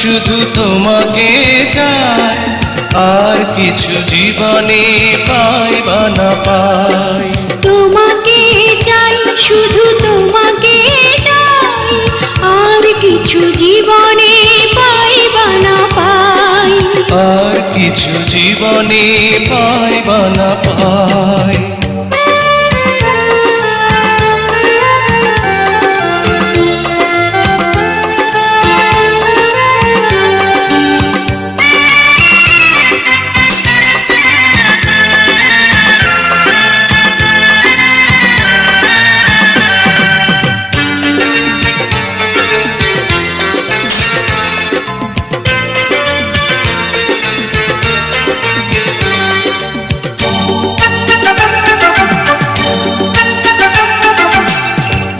শুধু তোমাকে চাই, আর কিছু জীবনে পাই বা না পাই। তোমাকে চাই, শুধু তোমাকে চাই, আর কিছু জীবনে পাই বা না পাই। আর কিছু জীবনে পাই বা না পাই।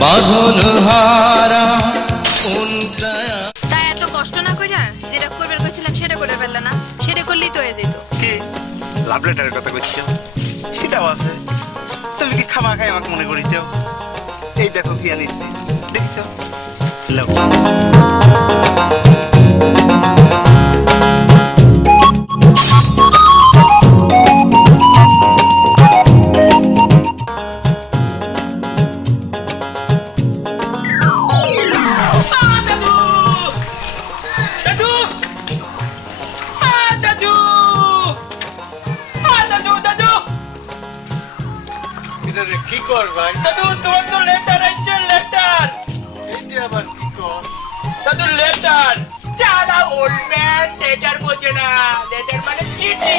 বাঁধন হারা কোনটা। তাই এত কষ্ট না কইরা যেটা করবার কইছিলাম সেটা করে ফেললা না, সেটা করলেই তো হয়ে যেত। কি লাভ লেটারের কথা কইছো? সেটাও আছে। তুমি কি খামা খাই আমাকে মনে করিছো? এই দেখো কি আনিছি, দেখিছো? লাও। কি কর ভাই? দাদু তোমার তো লেটার আইছে, লেটার। এই যে আবার কি কর? দাদু লেটার। যারা ওল্ড ম্যান লেটার বোঝে না, লেটার মানে চিঠি।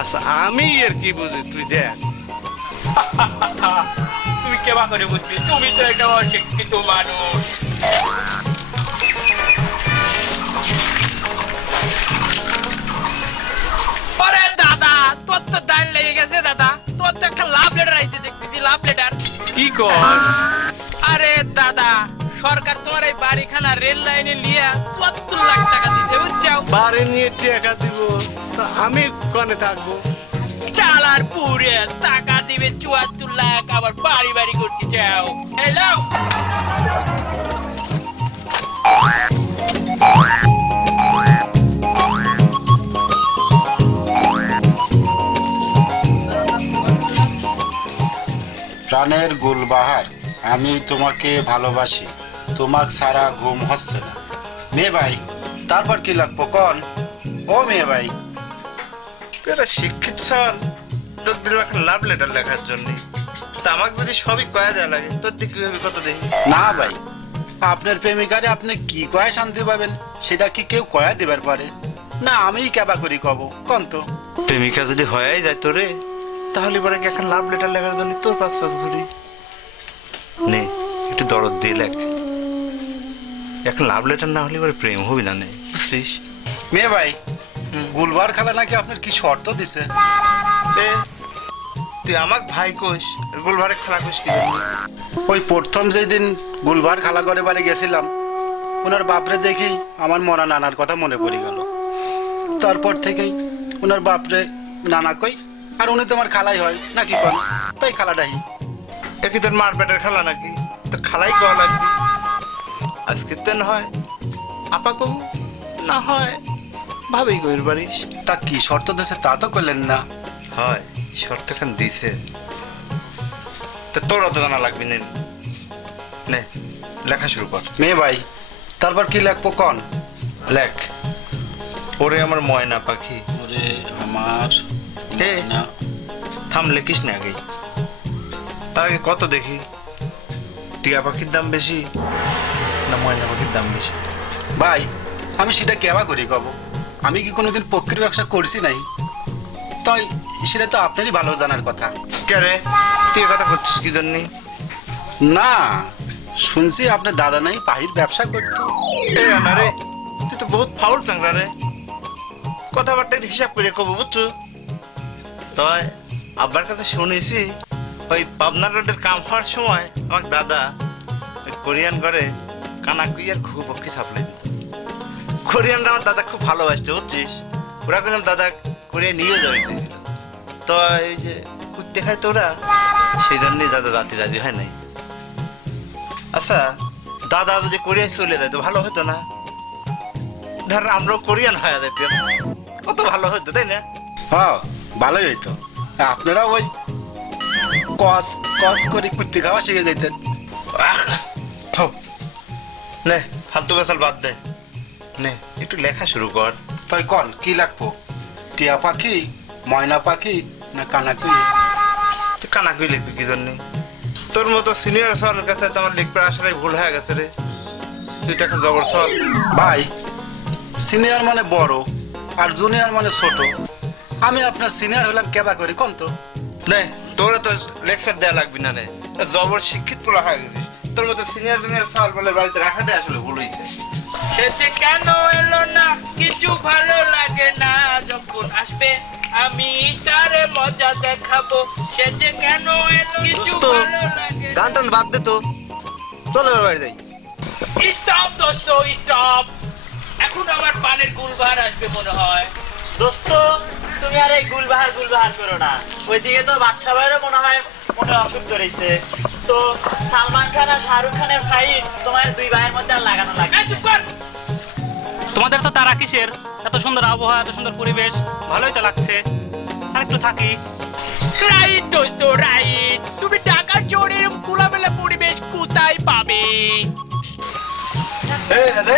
আচ্ছা আমি আর কি বুঝি, তুই দেখ। তুমি কেবা করে বুঝবি? তুমি তো একটা অশিক্ষিত মানুষ। আরে দাদা, তোর তো দান লেগে গেছে দাদা। তোর তো একটা লাভ লেটার আইছে, দেখতেছি লাভ লেটার। কি কর? আরে দাদা, সরকার তোমার এই বাড়িখানা রেল লাইনে নিয়ে ৭৪ লাখ টাকা দিতে, বুঝছো? বারে নিয়ে টাকা দিব, তা আমি কনে থাকবো? চালার পুরে টাকা দিবে ৭৪ লাখ, আবার বাড়ি বাড়ি করতে চাও। হ্যালো, প্রাণের গুলবাহার, আমি তোমাকে ভালোবাসি, তোমাক ছাড়া ঘুম হচ্ছে না। মেয়ে ভাই, তারপর কি লাগবো কন? ও মেয়ে ভাই, তুই একটা শিক্ষিত সাল, তোর দিলাম একটা লাভ লেটার লেখার জন্য। তা আমাকে যদি সবই কয়া দেয়া লাগে, তোর দিক কি হবে কত দেখি? না ভাই, আপনার প্রেমিকারে আপনি কি কয়ে শান্তি পাবেন সেটা কি কেউ কয়া দিবার পারে? না আমি কেবা করি কব কন তো? প্রেমিকা যদি হয়ে যায় তোরে, তাহলে পরে কি একটা লাভ লেটার লেখার জন্য তোর পাশ পাশ ঘুরি? নে একটু দরদ দিয়ে লেখ। একটা লাভ লেটার না হলে পরে প্রেম হবি না, নে বুঝছিস? মেয়ে ভাই, গুলবার খালা নাকি আপনার কি শর্ত দিছে? এ, তুই আমাক ভাই কোষ, গোলবারে খেলা কোষ কি জন্য? ওই প্রথম যেদিন গুলবার খালা ঘরে বাড়ি গেছিলাম, ওনার বাপরে দেখি আমার মরা নানার কথা মনে পড়ে গেল। তারপর থেকেই ওনার বাপরে নানা কই, আর উনি তো আমার খালাই হয় নাকি কন, তাই খালাটাই। এ কি তোর মার পেটের খেলা নাকি? তো খালাই কওয়া লাগবে। আজকে তেন হয় আপা কহু, না হয় ভাবেই কইর পারিস। তা কি শর্ত দিছে তা তো করলেন না। হয় শর্ত খান দিছে, তো তোর অত জানা লাগবি নে, নে লেখা শুরু কর। মেয়ে ভাই, তারপর কি লাগবো কন? লেখ, ওরে আমার ময়না পাখি। ওরে আমার এ থাম, লেখিস না আগে। তার আগে কত দেখি, টিয়া পাখির দাম বেশি না ময়না পাখির দাম বেশি? ভাই, আমি সেটা কেবা করি কব? আমি কি কোনোদিন পক্ষের ব্যবসা করছি নাই? তাই সেটা তো আপনারই ভালো জানার কথা। কে রে, তুই কথা করছিস কি জন্য? না, শুনছি আপনার দাদা নাই পাহির ব্যবসা করতো। এ না রে, তুই তো বহুত ফাউল চাংরা রে। কথাবার্তা হিসাব করে কব, বুঝছো? তাই আব্বার কাছে শুনেছি, ওই পাবনা রোডের কাম হওয়ার সময় আমার দাদা ওই কোরিয়ান ঘরে কানাকুই আর ঘু পক্ষে সাপ্লাই দিত। কোরিয়ানরা আমার দাদা খুব ভালোবাসতো, বুঝছিস? ওরা বললাম দাদা কোরিয়া নিয়ে যাবে, তো এই যে কুত্তে খায় তোরা, সেই জন্যই দাদা রাতে রাজি হয় নাই। আচ্ছা, দাদা যদি কোরিয়ায় চলে যায় তো ভালো হতো না? ধর আমরাও কোরিয়ান হয়ে যেতাম, কত ভালো হতো তাই না? হ্যাঁ ভালোই হইতো। আপনারা ওই কস কস করে কুত্তি খাওয়া শিখে যেতেন। নে ফালতু বেসাল বাদ দে, নে একটু লেখা শুরু কর। তাই কন কি লাগবো? টিয়া পাখি, ময়না পাখি না কানাকুই? তুই কানাকুই লিখবি কি জন্য? তোর মতো সিনিয়র স্যারের কাছে তো আমার লিখবে আসলে ভুল হয়ে গেছে রে। তুই তো এখন জবর সর ভাই, সিনিয়র মানে বড় আর জুনিয়র মানে ছোট। আমি আপনার সিনিয়র হলাম কেবা করি কোন তো? নে তোরা তো লেকচার দেওয়া লাগবি না, নে জবর শিক্ষিত পোলা হয়ে গেছিস। তোর মতো সিনিয়র জুনিয়র স্যার বলে বাড়িতে রাখাটাই আসলে ভুল হয়েছে। সেজে কেন এলো না, কিছু ভালো লাগে না, যখন আসবে আমি তারে মজা দেখাবো। সেজে কেন এলো, কিছু ভালো লাগে। গান টান বাদ দে তো, চলো বাড়ি যাই। স্টপ দোস্ত স্টপ, এখন আমার পানের গুলবাহার আসবে মনে হয়। দোস্ত তুমি আর এই গুলবাহার করো না, ওইদিকে তো বাদশা ভাইয়েরও মনে হয় মনে অসুখ ধরেছে। তো সালমান খান আর শাহরুখ খানের ফাইট তোমার দুই ভাইয়ের মধ্যে আর লাগানো লাগে। চুপ কর। তোমাদের তো তারা কিসের? এত সুন্দর আবহাওয়া, এত সুন্দর পরিবেশ, ভালোই তো লাগছে। আর একটু থাকি। রাইট দোস্ত রাইট, তুমি ঢাকা শহরের খোলামেলা পরিবেশ কোথায় পাবে? এই দাদা,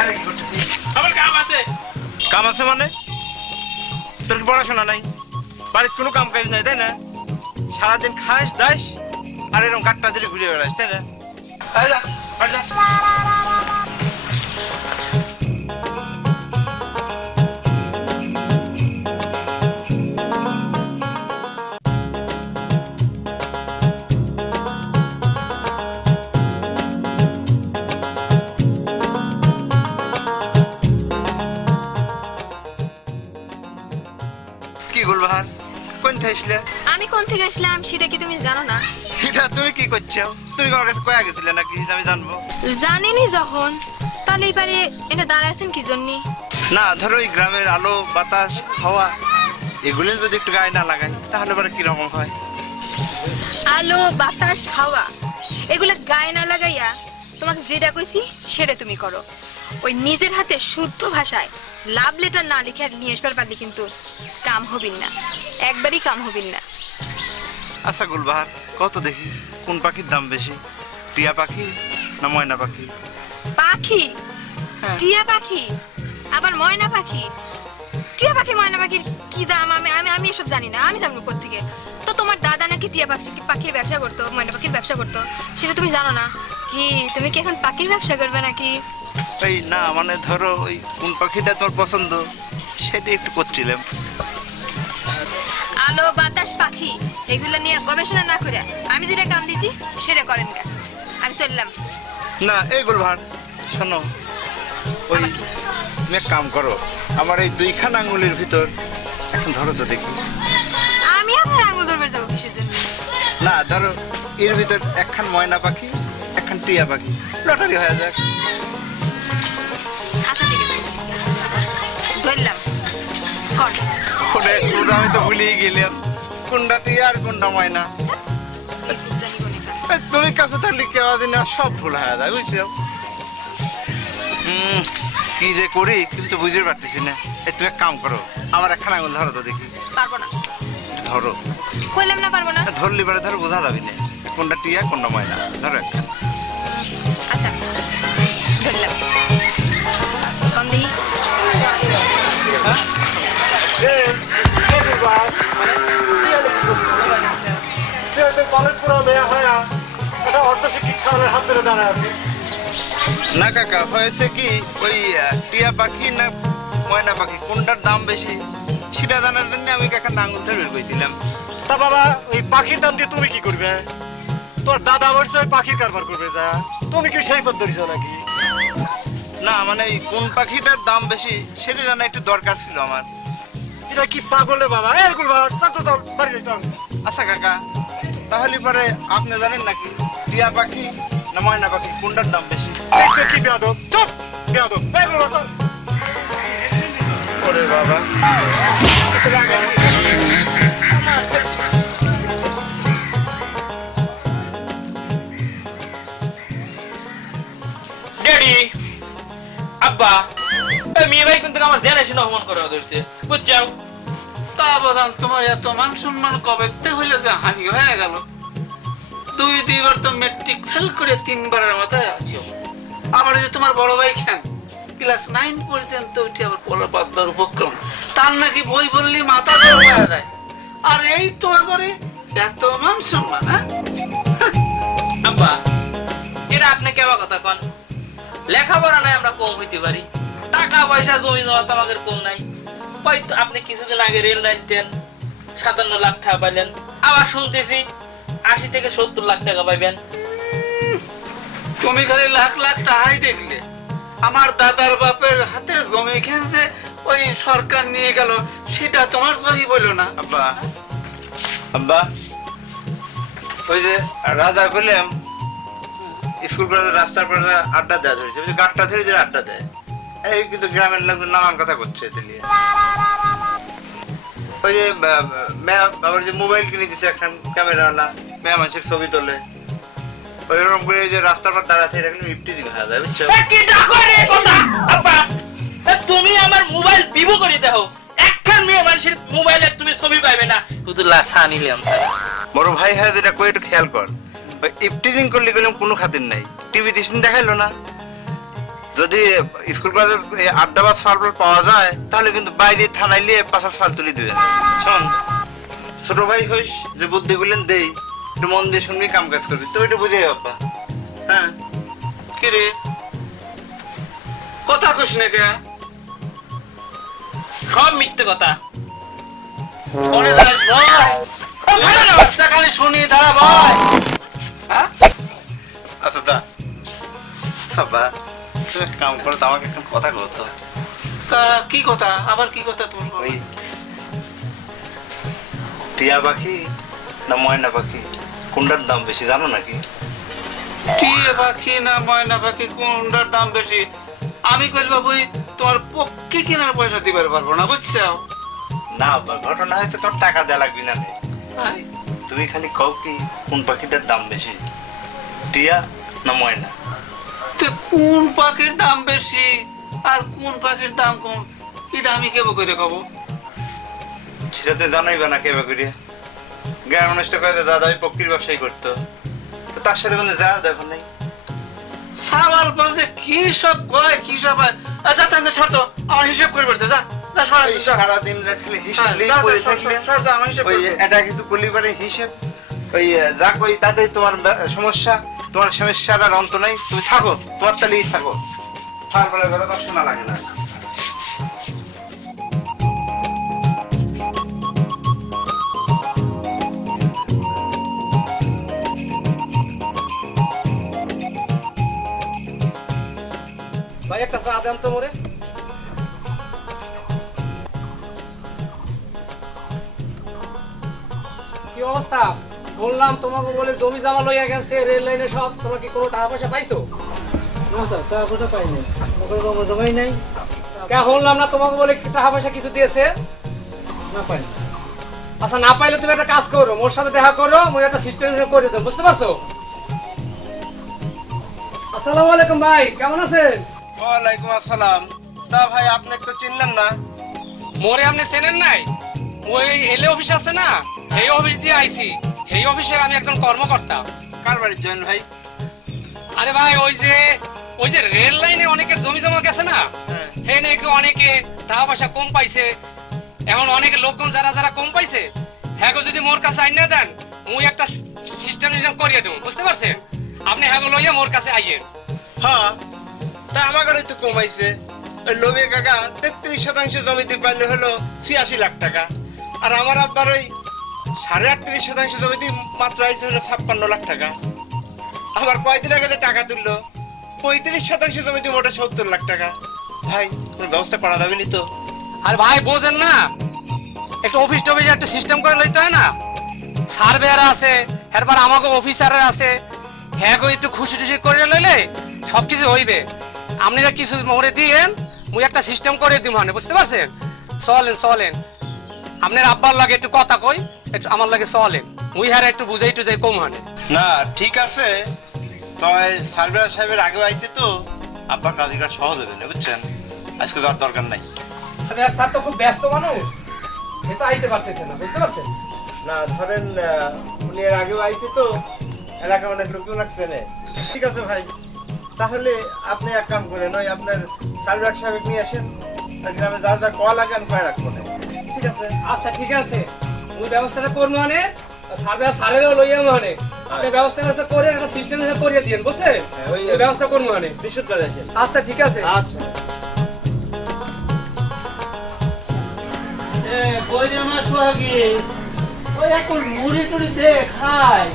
আরে কি করছিস? আমার কাম আছে। কাম আছে মানে? তোর কি পড়াশোনা নাই? বাড়ির কোনো কাম কাজ নাই তাই না? সারাদিন খাস দাস আর এরকম কাটটা দিলে ঘুরে বেড়াস তাই না? এই যা, বাড়ি যা। কি গুলবাহার, কোন থেকে আসলে? আমি কোন থেকে আসলাম সেটা কি তুমি জানো না? এটা তুমি কি করছো? তুমি আমার কাছে কয়া গেছিলে নাকি আমি জানবো? জানিনি যখন, তাহলে এবারে এটা দাঁড়াইছেন কি জন্যে? না ধরো এই গ্রামের আলো বাতাস হাওয়া এগুলো যদি একটু গায়ে না লাগাই তাহলে এবারে কিরকম হয়? আলো বাতাস হাওয়া এগুলা গায়ে না লাগাইয়া তোমাকে যেটা কইছি সেটা তুমি করো। ওই নিজের হাতে শুদ্ধ ভাষায় লাভ লেটার না লিখে আর নিয়ে আসবার পারলে কিন্তু কাম হবিন না, একবারই কাম হবিন না। আচ্ছা গুলবাহার, কত দেখি কোন পাখির দাম বেশি, টিয়া পাখি না ময়না পাখি? পাখি? টিয়া পাখি আবার ময়না পাখি? টিয়া পাখি ময়না পাখির কি দাম আমি আমি আমি এসব জানি না, আমি জানবো কোত্থেকে? তো তোমার দাদা নাকি টিয়া পাখির ব্যবসা করতো, ময়না পাখির ব্যবসা করতো, সেটা তুমি জানো না? কি তুমি কি এখন পাখির ব্যবসা করবে নাকি? এই না মানে ধরো ওই কোন পাখিটা তোমার পছন্দ সেটা একটু করছিলাম। আলো বাতাস পাখি এগুলো নিয়ে গবেষণা না করে আমি যেটা কাম দিছি সেটা করেন না, আমি চললাম। না এই গুলবাহার শোনো, ওই তুমি এক কাম করো, আমার এই দুইখান আঙ্গুলের ভিতর এখন ধরো তো দেখি। আমি আপনার আঙুল ধরবার যাবো কিসের জন্য? না ধরো এর ভিতর একখান ময়না পাখি একখান টিয়া পাখি, লটারি হয়ে যাক। আচ্ছা ঠিক আছে, ধরলাম। কর। ওরে কোনটা আমি তো ভুলেই গেলাম, কোনটা টিয়া আর কোনটা ময়না। জানি কোনটা। এই তুমি কাছে থাকলে কেউ দিন সব ভুল হয়ে যায় বুঝছো? কি যে করি কিছু তো বুঝতে পারতেছি না। এই তুমি এক কাম করো, আমার একখান আঙুল ধরো তো দেখি। পারবো না। ধরো। কইলাম না পারবো না। ধরলি পরে ধরো বোঝা যাবি না কোনটা টিয়া কোনটা ময়না, ধরো একখান। আচ্ছা ধরলাম। কম দেখি। না কাকা হয়েছে কি, ওই টিয়া পাখি না ময়না পাখি কোনটার দাম বেশি সেটা জানার জন্য আমি কাকা আঙুল ধরে কইছিলাম। তা বাবা ওই পাখির দাম দিয়ে তুমি কি করবে? তোর দাদা বলছে ওই পাখির কারবার করবে, যা তুমি কি সেই পথ ধরেছ নাকি? না মানে এই কোন পাখিটার দাম বেশি সেটা জানা একটু দরকার ছিল আমার। এটা কি পাগল রে বাবা? এই গুলবার চল চল বাড়ি যাই চল। আচ্ছা কাকা, তাহলে পরে আপনি জানেন নাকি টিয়া পাখি না ময়না পাখি কোনটার দাম বেশি? দেখছো কি বেয়াদব? চুপ বেয়াদব। এই গুলবার চল। ওরে বাবা, ড্যাডি ওই মেয়ে ভাই কিন্তু আমার জেনারেশন অপমান করে ধরছে বুঝছাও। তা বাজান তোমার এত মান সম্মান কবে হইলো যে হানি হয়ে গেল? দুইবার তো মেট্রিক ফেল করে 3বারের মাথায় আছো। আবার যে তোমার বড় ভাই খান ক্লাস 9 পর্যন্ত উঠে আবার পড়ার উপক্রম, তার নাকি বই বললি মাথা গরম হয়ে যায়। আর এই তোমার করে এত মান সম্মান। হ্যাঁ আব্বা এটা আপনি কেবা কথা কন? লেখাপড়া নাই আমরা কম হইতে পারি, টাকা পয়সা জমি জমা তো আমাদের কম নাই। হয়তো আপনি কিছুদিন আগে রেল লাইন দেন 57 লাখ টাকা পাইলেন, আবার শুনতেছি 80 থেকে 70 লাখ টাকা পাইবেন। তুমি খালি লাখ লাখ টাকাই দেখলে, আমার দাদার বাপের হাতের জমি খেয়েছে ওই সরকার নিয়ে গেল, সেটা তোমার সহি বলল না। আব্বা আব্বা ওই যে রাজা কইলাম স্কুল করে রাস্তার পরে আড্ডা দেওয়া ধরেছে, ওই যে গাড়টা ধরে ধরে আড্ডা দেয়, এই কিন্তু গ্রামের লোকজন নানান কথা করছে। ওই যে আবার যে মোবাইল কিনে দিচ্ছে একটা ক্যামেরাওয়ালা, মেয়ে মানুষের ছবি তোলে, ওইরকম করে যে রাস্তার পর দাঁড়াতে রাখলে ইফটিজিং হয়ে যায় বুঝছো। তুমি আমার মোবাইল বিভো করে দাও, একখান মেয়ে মানুষের মোবাইলে তুমি ছবি পাইবে না, শুধু লাছা নিলাম। বড় ভাই হয় যেটা কই একটু খেয়াল কর, ইফটিজিং করলে গেলাম কোনো খাতির নাই, টিভি দিশন দেখাইলো না। যদি স্কুল কলেজে আড্ডা বা সাল পাওয়া যায় তাহলে কিন্তু বাইরে থানায় নিয়ে 5 সাল তুলে দিবেন। শোন ছোট ভাই হইস, যে বুদ্ধি গুলেন দেই একটু মন দিয়ে শুনবি, কাম কাজ করবি, তো এটা বুঝে বাপ্পা। হ্যাঁ কি রে কথা কইস না কে? সব মিথ্যে কথা। বাচ্চা খালি শুনি দাঁড়া ভাই। আচ্ছা দা সাবা তুমি কাম করো তো, আমাকে একটা কথা বলতো। কি কথা? আবার কি কথা? তোমার ওই টিয়া পাখি না ময়না পাখি কোনটার দাম বেশি জানো নাকি? টিয়া পাখি না ময়না পাখি কোনটার দাম বেশি? আমি কইল বাবুই তোমার পক্ষে কেনার পয়সা দিবার পারবো না বুঝছো। না ঘটনা হয়েছে তোর টাকা দেয়া লাগবে না, তুমি খালি কও কি কোন পাখিটার দাম বেশি, টিয়া না ময়না? তো কোন পাখির দাম বেশি আর কোন পাখির দাম কম এটা আমি কেবো করে কব? সেটা তো জানাইবে না কেবা করিয়া। গ্রাম মানুষটা কয়ে দাদা ওই পক্ষীর ব্যবসায়ী করতো, তো তার সাথে কোনো যা দেখো নাই। সাওয়াল বলছে কি সব কয় কি সব হয়। যা তাহলে শর্ত আমার হিসাব করে বেড়তে যা যা সারাদিন খালি হিসাব নিয়ে পড়ে থাকলে ওই এটা কিছু করলি পারে হিসেব ওই যা কই তাতে তোমার সমস্যা, তোমার সমস্যার আর অন্ত নাই। তুমি থাকো তোমার তালেই থাকো, তারপরে কথা তো শোনা লাগে না। ভাই একটা চা দেন তো মোরে। কি অবস্থা? বললাম তোমাকে বলে জমি জমা লইয়া গেছে রেল লাইনে সব, তোমার কি কোনো টাকা পয়সা পাইছো? না স্যার টাকা পয়সা পাই নাই, আমাকে জমা জমাই নাই। কে শুনলাম না তোমাকে বলে টাকা পয়সা কিছু দিয়েছে? না পাই। আচ্ছা না পাইলে তুমি একটা কাজ করো, মোর সাথে দেখা করো, মই একটা সিস্টেম করে দেব, বুঝতে পারছো? আসসালামু আলাইকুম ভাই, কেমন আছেন? ওয়ালাইকুম আসসালাম। তা ভাই আপনাকে তো চিনলাম না। মোরে আপনি চেনেন নাই? ওই এলে অফিস আছে না, এই অফিস দিয়ে আইছি। এই অফিসের আমি একজন কর্মকর্তা। কার বাড়ির জয়েন ভাই? আরে ভাই ওই যে রেল লাইনে অনেকের জমি জমা গেছে না, হে নাকি অনেকে টাকা পয়সা কম পাইছে। এখন অনেক লোকজন যারা যারা কম পাইছে হ্যাঁ যদি মোর কাছে আইনা দেন, মুই একটা সিস্টেম করিয়ে দেব, বুঝতে পারছেন? আপনি হ্যাঁ লইয়া মোর কাছে আইয়েন। হ্যাঁ তা আমার ঘরে তো কমাইছে। ওই লোভে কাকা 33% জমিতে পাইলে হলো 86 লাখ টাকা, আর আমার আব্বার ওই 38.5% জমিতে মাত্র আইছে হলো 56 লাখ টাকা। আবার কয়দিন আগে টাকা তুললো 35% জমিতে মোটা 70 লাখ টাকা। ভাই কোনো ব্যবস্থা করা যাবে নি তো? আর ভাই বোঝেন না, একটু অফিস টফিস একটা সিস্টেম করে লইতে হয় না। সার্ভেয়ার আছে, এরপর আমাকে অফিসার আছে, হ্যাঁ একটু খুশি টুশি করে লইলে সবকিছু হইবে। আপনি যা কিছু মোড়ে দিয়েন, মুই একটা সিস্টেম করে দিব, মানে বুঝতে পারছেন? চলেন আপনার আব্বার লাগে একটু কথা কই, একটু আমার লাগে চলেন, মুই হ্যাঁ একটু বুঝাই টুজাই কম মানে। না ঠিক আছে, তবে সার্ভেয়ার সাহেবের আগে আইছে তো আব্বার কাজটা সহজ হবে না বুঝছেন। আজকে যাওয়ার দরকার নাই। স্যার তো খুব ব্যস্ত মানুষ, সে তো আইতে পারতেছে না, বুঝতে পারছেন? না ধরেন উনি এর আগেও আইছে তো, এলাকা অনেক লোকজন লাগছে না। ঠিক আছে ভাই, তাহলে আপনি এক কাম করেন, ওই আপনার সালরাট সাহেব নিয়ে আসেন, আর গ্রামে যা যা কল লাগে আমি কয়ে রাখবো না। ঠিক আছে? আচ্ছা ঠিক আছে, ওই ব্যবস্থাটা করবো মানে সারেরও লইয়া মানে আপনি ব্যবস্থা করে একটা সিস্টেম করিয়ে দিন, বুঝছেন? ওই ব্যবস্থা করবো মানে বিশুদ্ধ করে আসেন। আচ্ছা ঠিক আছে। আচ্ছা কই রে আমার সোহাগী, ওই এখন মুড়ি টুড়ি দে খায়।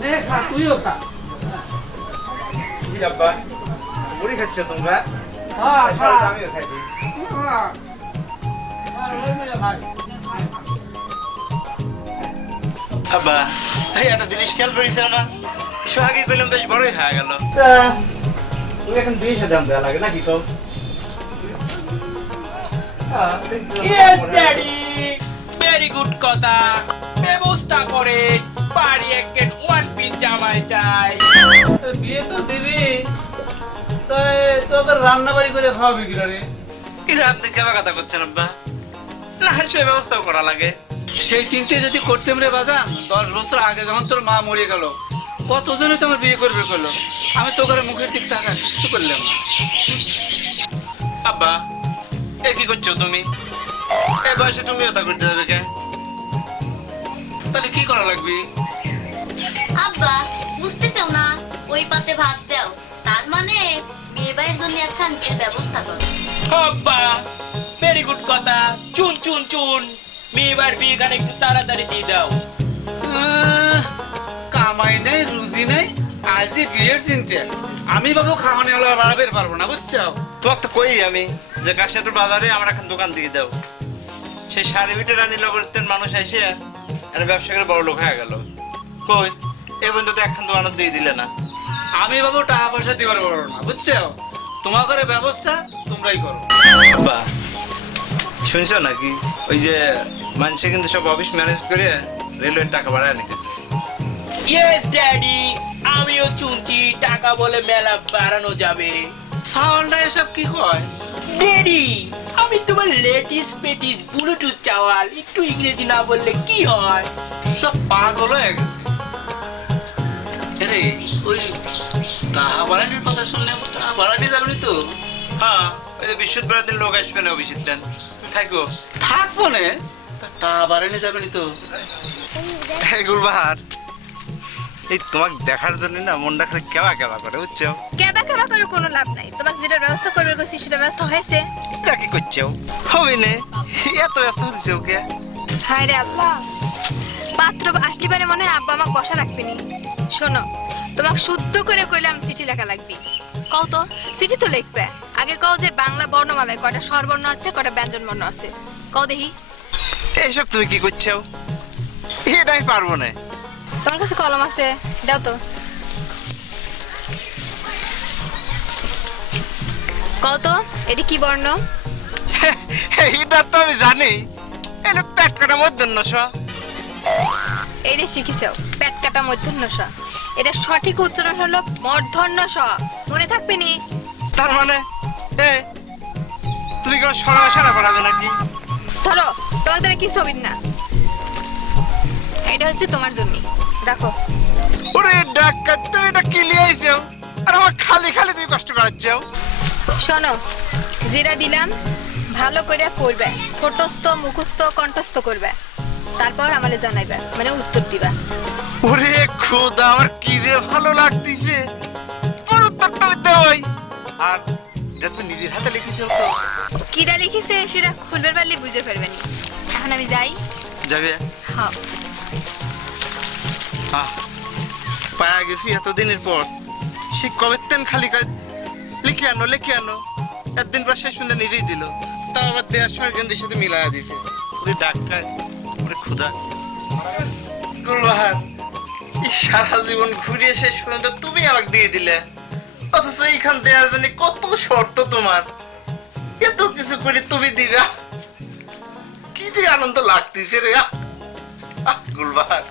নে খা, তুইও খা। কি আব্বা, মুড়ি খাচ্ছ তোমরা? হ্যাঁ খা। আমিও খাই দিই। আব্বা এই একটা জিনিস খেয়াল করিস না, সোহাগী কইলাম বেশ বড়ই হয়ে গেল। তুই এখন 20,000 দাম দেওয়া লাগে নাকি তো? ভেরি গুড কথা, ব্যবস্থা করে বাড়ি একটা ওয়ান পিস জামাই চাই। বিয়ে তো দিবি, তাই তোদের রান্না বাড়ি করে খাওয়াবি কিনা রে? এটা আপনি কেবা কথা করছেন আব্বা? না সে ব্যবস্থাও করা লাগে। সেই চিন্তা যদি করতেম রে বাজান, 10 বছর আগে যখন তোর মা মরে গেল, কতজনে তোমার বিয়ে করবে করলো, আমি তো করে মুখের দিক টাকা কিছু করলাম না। আব্বা এ কি করছো তুমি? এই বয়সে তুমিও তা করতে হবে কে? তাহলে কি করা লাগবে? আব্বা বুঝতেছেও না, ওই পাতে ভাত দাও, তার মানে মেয়ে ভাইয়ের জন্য একখান বিয়ের ব্যবস্থা করো। আব্বা ভেরি গুড কথা, চুন চুন চুন, মেয়েবার বিয়ে গানে একটু তাড়াতাড়ি দিয়ে দাও। কামাই নাই রুজি নাই, আজই বিয়ের চিন্তা। আমি বাবু খাওয়ানি হলো বাড়াবে পারবো না, বুঝছো? তোমাকে তো কই আমি যে কাশিয়াতুর বাজারে আমার এখন দোকান দিয়ে দাও। সেই সাড়ে বিটে রানী লগরের মানুষ এসে ব্যবসা করে বড় লোক হয়ে গেল। কই এই বন্ধু তো একখান দোকান দিয়ে দিলে না। আমি বাবু টাকা পয়সা দিবার পারবো না, বুঝছো? তোমার ঘরে ব্যবস্থা তোমরাই করো। বাহ শুনছো নাকি? ওই যে মানুষে কিন্তু সব অফিস ম্যানেজ করে রেলওয়ের টাকা বাড়ায় নিতেছে। ইয়েস ড্যাডি, আমিও শুনছি টাকা বলে মেলা বাড়ানো যাবে। সাউন্ডটা এসব কি কয়? ড্যাডি আমি তোমার লেটিস পেটিস ব্লুটুথ চাওয়াল, একটু ইংরেজি না বললে কি হয়? সব পাগল হয়ে গেছে। ওই টাকা বাড়ানোর কথা শুনলে টাকা বাড়ানি যাবে তো? হ্যাঁ ওই যে বৃহস্পতিবার লোক আসবে না অফিসের দেন, তুমি থাকো। থাকবো না, টাকা বাড়ানি যাবে তো? এই গুলবাহার, এই তোমাকে দেখার জন্য না মনটা খালি কেবা কেবা করে, বুঝছো? কেবা কেবা করে কোনো লাভ নাই, তোমাকে যেটা ব্যবস্থা করবে কইছি সেটা ব্যবস্থা হয়েছে। এটা কি করছো? হবে না, এত ব্যস্ত হচ্ছে ওকে। হায় রে আল্লাহ, পাত্র আসলি পারে মনে হয় আব্বা আমাকে বসা রাখবেনি। শোনো, তোমাকে শুদ্ধ করে কইলাম চিঠি লেখা লাগবে। কও তো চিঠি তো লিখবে, আগে কও যে বাংলা বর্ণমালায় কয়টা স্বরবর্ণ আছে, কয়টা ব্যঞ্জন বর্ণ আছে, কও দেখি। এইসব তুমি কি করছো? এটা আমি পারবো না। তোমার কাছে কলম আছে, দাও তো। কও তো এটা কি বর্ণ? এটা তো আমি জানি, এটা পেট কাটা মধ্যাহ্ন স। এইটা শিখিছো, পেট কাটা মধ্যাহ্ন স। এটা সঠিক উচ্চারণ হলো মূর্ধন্য স, মনে থাকবে নি? তার মানে তুমি কেউ সরাসরি পড়াবে নাকি? ধরো তোমার দ্বারা কি ছবি না, এটা হচ্ছে তোমার জন্য, রাখো। ওরে ডাক্তার, তুমি এটা কি লিয়াইছো? আর আমার খালি খালি তুমি কষ্ট করাচ্ছো। শোনো, যেটা দিলাম ভালো করে পড়বে, ঠোঁটস্থ মুখস্থ কণ্ঠস্থ করবে, তারপর আমারে জানাইবে, মানে উত্তর দিবা। ওরে খোদা, আমার কি যে ভালো লাগতেছে। তোর উত্তরটা দেওয়াই। আর এটা তুমি নিজের হাতে লিখেছো তো? কিরা লিখিছে সেটা খুলবে পারলে বুঝে ফেলবে নি। এখন আমি যাই। যাবে? হ্যাঁ। পায়া গেছি এতদিনের পর, সে কবে তেন খালি কাজ লিখে আনো একদিন পর শেষ পর্যন্ত নিজেই দিল, তাও আবার দেওয়ার সময় গেন্দির সাথে মিলাইয়া দিছে। ওরে ডাক্তার, ওরে ক্ষুধা। গুলবাহার, সারা জীবন ঘুরিয়ে শেষ পর্যন্ত তুমি আমাকে দিয়ে দিলে, অথচ এইখান দেওয়ার জন্য কত শর্ত তোমার, এত কিছু করে তুমি দিবা। কি যে আনন্দ লাগতেছে রে গুলবাহার।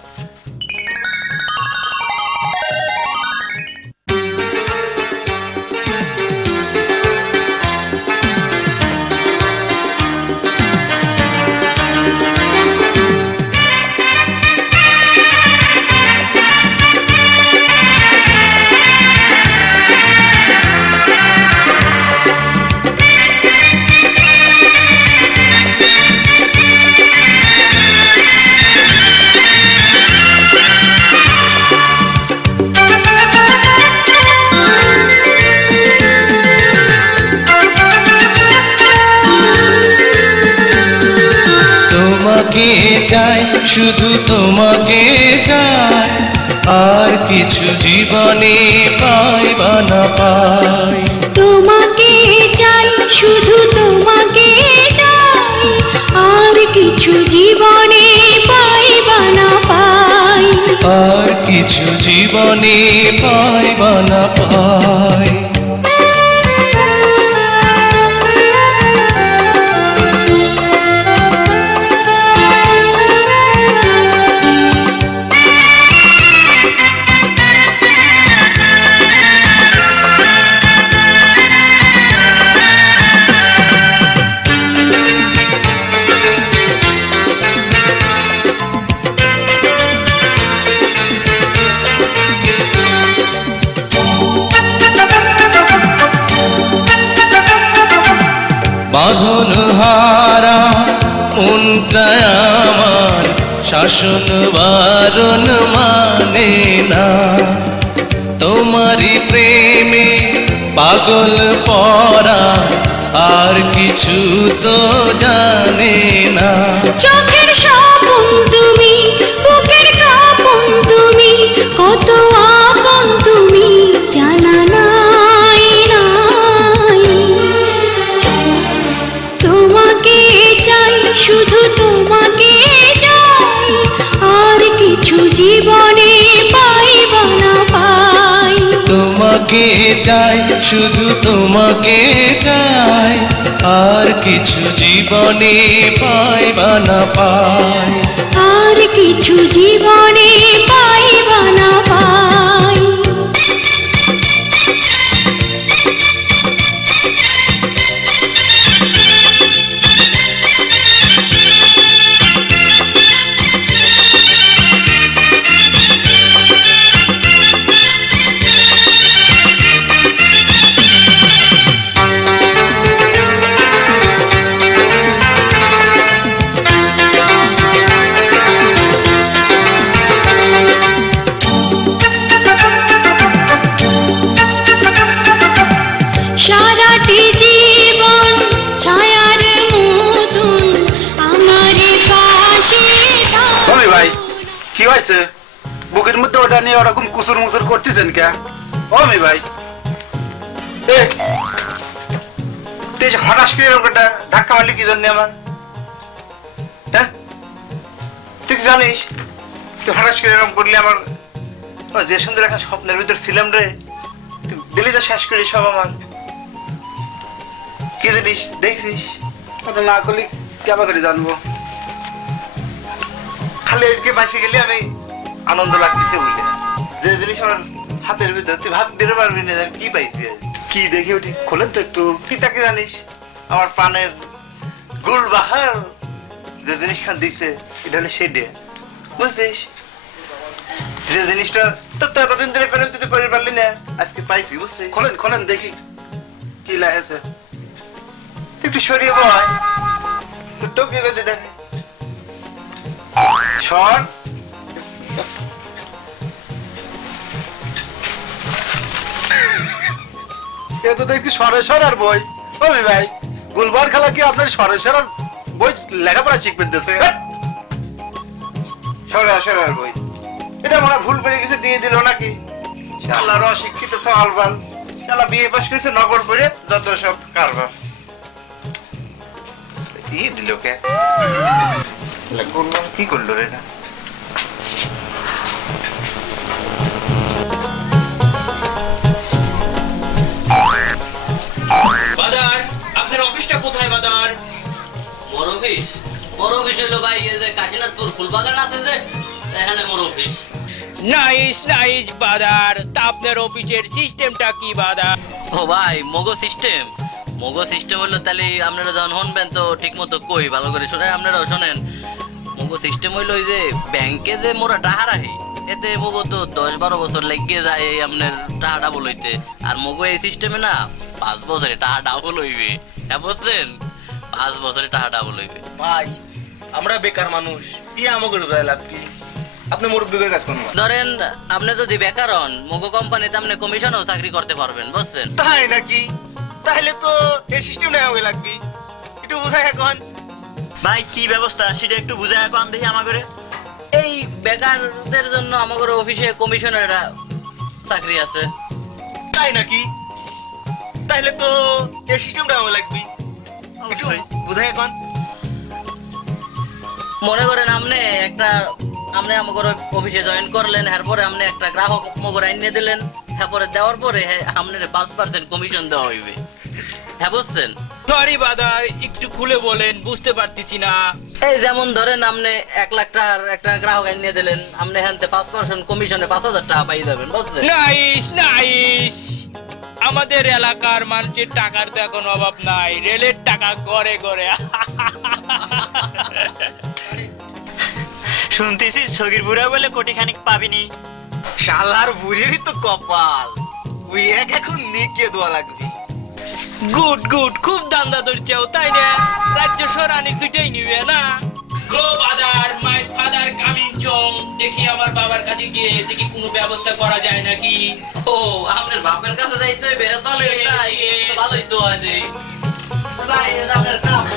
তোমাকে চাই শুধু তোমাকে চাই আর কিছু জীবনে পাই বা না পাই তোমাকে চাই শুধু তোমাকে চাই আর কিছু জীবনে পাই বা না পাই আর কিছু জীবনে পাই বা না পাই বাঁধন হারা মনটা আমার শাসন বারণ মানে না তোমারই প্রেমে পাগল পরা আর কিছু তো জানে না চোখের স্বপন তুমি বুকের কাঁপন তুমি কত আপন তুমি জানা নাই নাই তোমাকে চাই শুধু তোমাকে চাই আর কিছু জীবনে পাই বা না পাই তোমাকে চাই শুধু তোমাকে চাই আর কিছু জীবনে পাই বা না পাই আর কিছু জীবনে পাই বা না পাই সারাটি জীবন ছায়ার মতন আমার পাশে রবি ভাই কি হয়েছে বুকের মধ্যে ওটা নিয়ে ওরকম কুসুর মুসুর করতেছেন কে অমি ভাই তুই যে হঠাৎ করে এরকম একটা ধাক্কা মারলি কি জন্য আমার হ্যাঁ তুই কি জানিস তুই হঠাৎ করে এরকম করলি আমার যে সুন্দর একটা স্বপ্নের ভিতর ছিলাম রে তুই দিলি তো শেষ করি সব আমার কি জিনিস দেখছিস ওটা না করলে কেমন করে জানবো খালি এদিকে বাঁচে গেলে আমি আনন্দ লাগতেছে বুঝলে যে জিনিস আমার হাতের ভিতর তুই ভাব বেরো পারবি না আমি কি পাইছি কি দেখি ওটি খোলেন তো একটু তুই তাকে জানিস আমার প্রাণের গুলবাহার যে জিনিসখান দিছে এটা হলো সেটা বুঝছিস যে জিনিসটা তোর তো এতদিন ধরে পেলাম তুই তো করে পারলি না আজকে পাইছি বুঝছিস খোলেন খোলেন দেখি কি লাগেছে একটু সরিয়ে বয় তোর টপি করে দেখে সর এ তো দেখছি সরেশ্বর আর বই অমি ভাই গুলবার খেলা কি আপনার সরেশ্বর আর বই লেখাপড়া শিখবেন দেশে সরাসর বই এটা মনে ভুল করে কিছু দিয়ে দিল নাকি শালা অশিক্ষিত সওয়ালবাল শালা বিয়ে পাস করেছে নগর করে যত সব কারবার ই দিল কে কি করলো রে না বাদার আপনার অফিসটা কোথায় বাদার? মোর অফিস হলো ভাই এই যে কাশীনাথপুর ফুলবাগান আছে যে এখানে মোর অফিস। নাইস নাইস বাদার, তা আপনার অফিসের সিস্টেমটা কি বাদার? ও ভাই মগো সিস্টেম হলো তাহলে আপনারা যখন শুনবেন তো ঠিক মতো কই ভালো করে শুনে আপনারাও শোনেন। মগো সিস্টেম হইলো ওই যে ব্যাংকে যে মোরা টাকা রাখি এতে মগো তো 10-12 বছর লেগে যায় এই আপনার টাকা ডাবল হইতে, আর মগো এই সিস্টেমে না 5 বছরে টাকা ডাবল হইবে। হ্যাঁ বুঝছেন, 5 বছরে টাকা ডাবল হইবে। ভাই আমরা বেকার মানুষ, কি আমাকে লাভ কি? আপনি মুরব্বীদের কাজ করুন। ধরেন আপনি যদি বেকার হন মগো কোম্পানিতে আপনি কমিশনও চাকরি করতে পারবেন, বুঝছেন? তাই নাকি? তাহলে তো এই সিস্টেমটাই আমাকে লাগবে, একটু বুঝাই এখন। ভাই কি ব্যবস্থা সেটা একটু বুঝায় কোন দেখি আমাকে। এই বেকারদের জন্য আমাদের অফিসে কমিশনের চাকরি আছে। তাই নাকি? তাইলে তো এই সিস্টেমটা আমার লাগবে। অবশ্যই বুঝাই এখন মনে করেন আপনি আমাদের অফিসে জয়েন করলেন, এরপরে আপনি একটা গ্রাহক মগর আইনে দিলেন, এরপরে দেওয়ার পরে আপনার 5% কমিশন দেওয়া হইবে। হ্যাঁ বুঝছেন? সরি বাদার, একটু খুলে বলেন, বুঝতে পারতেছি না। এই যেমন ধরেন আপনি 1 লাখ টাকার একটা গ্রাহক আইনে দিলেন, আপনি হ্যান্তে 5% কমিশনে 5,000 টাকা পাই যাবেন, বুঝছেন? Nice nice. আমাদের এলাকার মানুষের টাকার তো এখন অভাব নাই, রেলের টাকা ঘরে ঘরে। শুনতেছি ছগির বুড়া বলে কোটি খানিক পাবিনি। শালার বুড়িরই তো কপাল, ওই এখন নিকে দোয়া লাগবে। গুড গুড, খুব দান্দা ধরছেও তাই না? রাজ্য সরানি দুটাই নিবে না? গো ফাদার, মাই ফাদার কামিং চং। দেখি আমার বাবার কাছে গিয়ে দেখি কোনো ব্যবস্থা করা যায় নাকি। ও আপনার বাপের কাছে যাইতে হইবে? চলে তাই ভালোই তো আছে ভাই, আপনার কাজ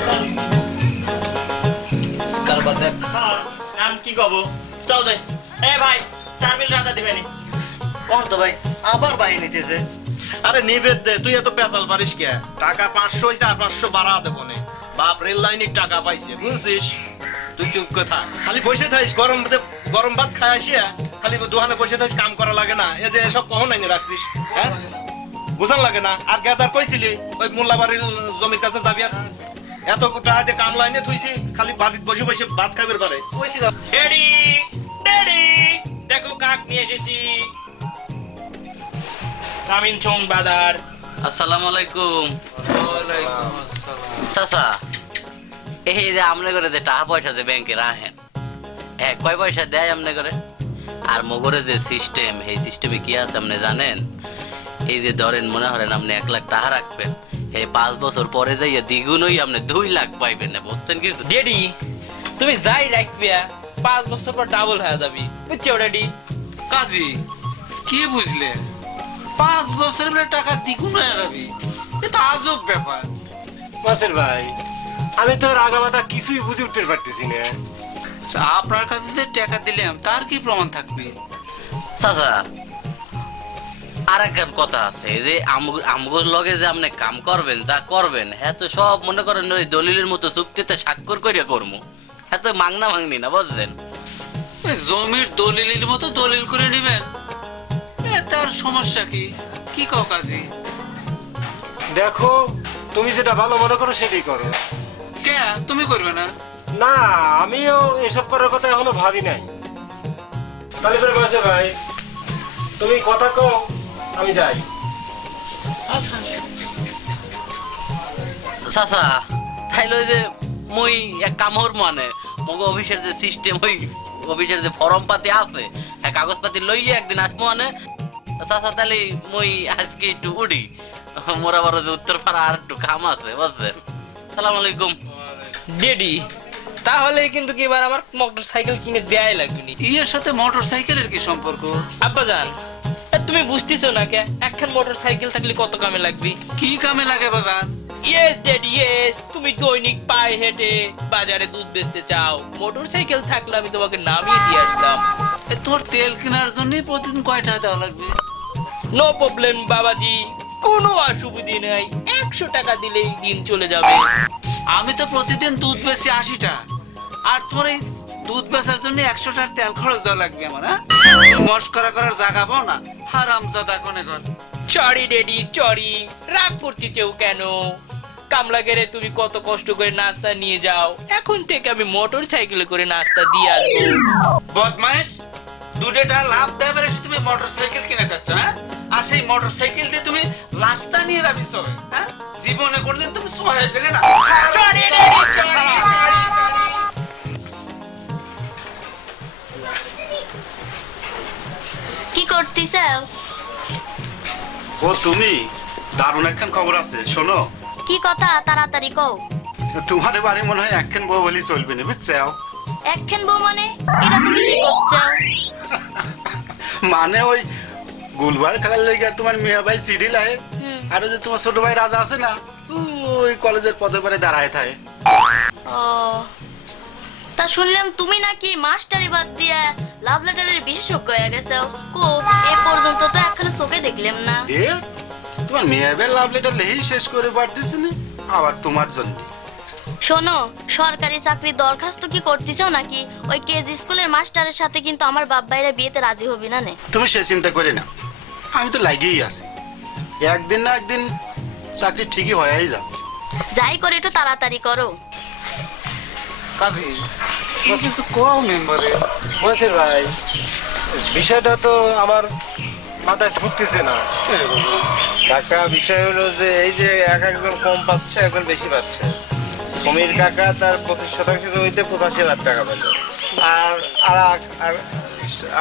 কারবার দেখ। আমি কি কব, চল যাই। এ ভাই 4 বিল রাজা দিবেনি। কোন তো ভাই আবার বাই নিতেছে? আরে নিবেদ দে, তুই এত পেশাল পারিস কে? টাকা 500 হইছে আর 500 বাড়া দেবো নে। বাপ রেল লাইনের টাকা পাইছে, বুঝছিস? তুই চুপ করে থাক, খালি বসে থাকিস, গরম ভাত খাই আসিয়া খালি দোকানে বসে থাকিস, কাম করা লাগে না? এই যে এসব কখন আইনে রাখছিস, হ্যাঁ? বুঝান লাগে না? আর গেদার কইছিলি ওই মোল্লাবাড়ির জমির কাছে যাবি, আর এত টাকা দিয়ে কাম লাইনে থুইছি, খালি বাড়িতে বসে বসে ভাত খাইবার পারে। ড্যাডি ড্যাডি, দেখো কাক নিয়ে এসেছি। কামিং চং বাদার। আসসালামু আলাইকুম। চাচা, এই যে আমনে করে যে টাকা পয়সা যে ব্যাংকে রাখেন, হ্যাঁ কয় পয়সা দেয় আমনে করে? আর মগরে যে সিস্টেম, এই সিস্টেমে কি আছে আপনি জানেন? এই যে ধরেন মনে করেন আপনি 1 লাখ টাকা রাখবেন, এই 5 বছর পরে যাইয়া দ্বিগুণ হই আপনি 2 লাখ পাইবেন না, বুঝছেন কিছু? ড্যাডি তুমি যাই রাখবে 5 বছর পর ডাবল হয়ে যাবি, বুঝছো ড্যাডি? কাজী কি বুঝলে? 5 বছর বলে টাকা দ্বিগুণ হয়ে যাবি, এটা আজব ব্যাপার। মাসের ভাই, আমি তো রাগামাতা কিছুই বুঝে উঠতে পারতেছি না। আপনার কাছে যে টাকা দিলাম তার কি প্রমাণ থাকবে? চাচা আর একটা কথা আছে, যে আমগুর লগে যে আপনি কাম করবেন, যা করবেন, হ্যাঁ তো সব মনে করেন ওই দলিলের মতো চুক্তিতে স্বাক্ষর করিয়া করবো, হ্যাঁ তো মাংনা ভাঙনি না, বুঝছেন? জমির দলিলের মতো দলিল করে নেবেন, তার সমস্যা কি? কি কও কাজী? দেখো, তুমি যেটা ভালো মনে করো সেটাই করো। কে তুমি করবে না? না, আমিও এসব করার কথা এখনো ভাবি নাই। তাহলে পরে মাসের ভাই, তুমি কথা কও, আমি যাই। চাচা তাইলে ওই যে মই এক কামর মানে মগ অফিসের যে সিস্টেম, ওই অফিসের যে ফর্ম পাতি আছে, হ্যাঁ কাগজ পাতি লইয়ে একদিন আসবো মানে। চাচা তাহলে মই আজকে একটু উড়ি, মোর আবার যে উত্তর পাড়া আর একটু কাম আছে, বুঝছেন? আসসালামু আলাইকুম। ড্যাডি তাহলে কিন্তু কি এবার আমার মোটর সাইকেল কিনে দেয়াই লাগবে নি। এর সাথে মোটর সাইকেলের কি সম্পর্ক? আব্বা জান, তুমি বুঝতেছো না কে? একখান মোটর সাইকেল থাকলে কত কামে লাগবে? কি কামে লাগে বাজার? ইয়েস ড্যাডি ইয়েস, তুমি দৈনিক পায়ে হেঁটে বাজারে দুধ বেচতে চাও, মোটর সাইকেল থাকলে আমি তোমাকে নামিয়ে দিয়ে আসতাম। তোর তেল কেনার জন্য প্রতিদিন কয় টাকা দেওয়া লাগবে? নো প্রবলেম বাবাজি, কোনো অসুবিধে নাই, 100 টাকা দিলেই দিন চলে যাবে। আমি তো প্রতিদিন দুধ বেচি 80টা, আর তোর এই দুধ বেচার জন্য 100 টাকার তেল খরচ দেওয়া লাগবে আমার। হ্যাঁ, মস্করা করার জায়গা পাও না, হারামজাদা কোনে কর। সরি ড্যাডি সরি, রাগ করতেছেও কেন? কামলা গেলে তুমি কত কষ্ট করে নাস্তা নিয়ে যাও, এখন থেকে আমি মোটর সাইকেলে করে নাস্তা দিয়ে আসবো। বদমাইশ, 2 টাকা লাভ দেয় বলে তুমি মোটর সাইকেল কিনে যাচ্ছ, হ্যাঁ? আর সেই মোটর সাইকেল দিয়ে তুমি রাস্তা নিয়ে যাবি চলে, হ্যাঁ? জীবনে কোনদিন তুমি সহায় গেলে না। Sorry daddy sorry. কি করতিস? ও তুমি, দারুণ একখান খবর আছে, শোনো। কি কথা? তাড়াতাড়ি কও। তোমার বাড়ি মনে হয় একখান বউ বলি চলবে না, বুঝছো? একখান বউ মানে? এটা তুমি কি করছো? মানে ওই গুলবার খেলার লেগে তোমার মেয়ে ভাই চিঠি লাগে, আর যে তোমার ছোট ভাই রাজা আছে না, ওই কলেজের পদে পরে দাঁড়ায় থাকে। ও শুনলাম তুমি নাকি মাস্টারি বাদ দিয়ে লাভ লেটারের বিশেষজ্ঞ হয়ে গেছো। কো এ পর্যন্ত তো এখনো চোখে দেখলাম না। তোমার মেয়ে লাভ লেটার লেহেই শেষ করে পারতেছি না, আবার তোমার জন্য। শোনো, সরকারি চাকরির দরখাস্ত কি করতেছো নাকি? ওই কেজি স্কুলের মাস্টারের সাথে কিন্তু আমার বাপ ভাইরা বিয়েতে রাজি হবি না নে। তুমি সে চিন্তা করে না, আমি তো লাগেই আছি, একদিন না একদিন চাকরি ঠিকই হয়েই যাবে। যাই করে একটু তাড়াতাড়ি করো। কাকি কিছু কম মেম্বারে বলছে ভাই, বিষয়টা তো আমার মাথায় ঢুকতেছে না। কাকা বিষয় হলো যে এই যে একজন কম পাচ্ছে, একজন বেশি পাচ্ছে। সমীর কাকা তার 25% জমিতে 85,00,000 টাকা পেল, আর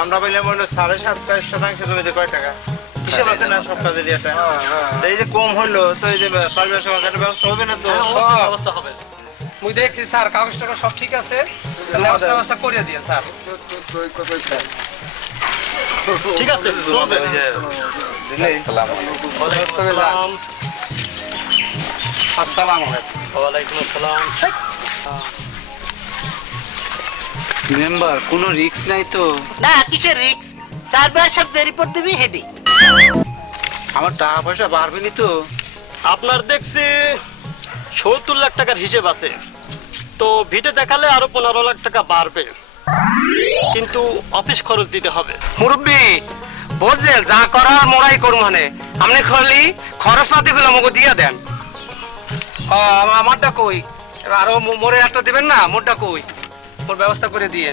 আমরা পাইলাম হলো 7.5% জমিতে কয় টাকা হিসেব আছে না সব কাজেরই একটা। এই যে কম হলো তো এই যে সার্ভিস সরকারের ব্যবস্থা হবে না তো? ব্যবস্থা হবে। মুই দেখছি স্যার কাগজ টাকা সব ঠিক আছে, ব্যবস্থা করে দিয়ে স্যার। ঠিক আছে, মেম্বার কোনো রিস্ক নাই তো? না, কিসের রিস্ক? সার্ভার সব যে রিপোর্ট দিবি হেডি। আমার টাকা পয়সা বাড়বে নি তো? আপনার দেখছি 70 লাখ টাকার হিসেব আছে, তো ভিটে দেখালে আরো 15 লাখ টাকা বাড়বে, কিন্তু অফিস খরচ দিতে হবে। মুরব্বী বুঝছেন, যা করার মোরাই করুন, মানে আপনি খালি খরচ পাতি গুলো আমাকে দিয়ে দেন। আমারটা কই, আরো মোরে একটা দেবেন না? মোরটা কই, মোর ব্যবস্থা করে দিয়ে।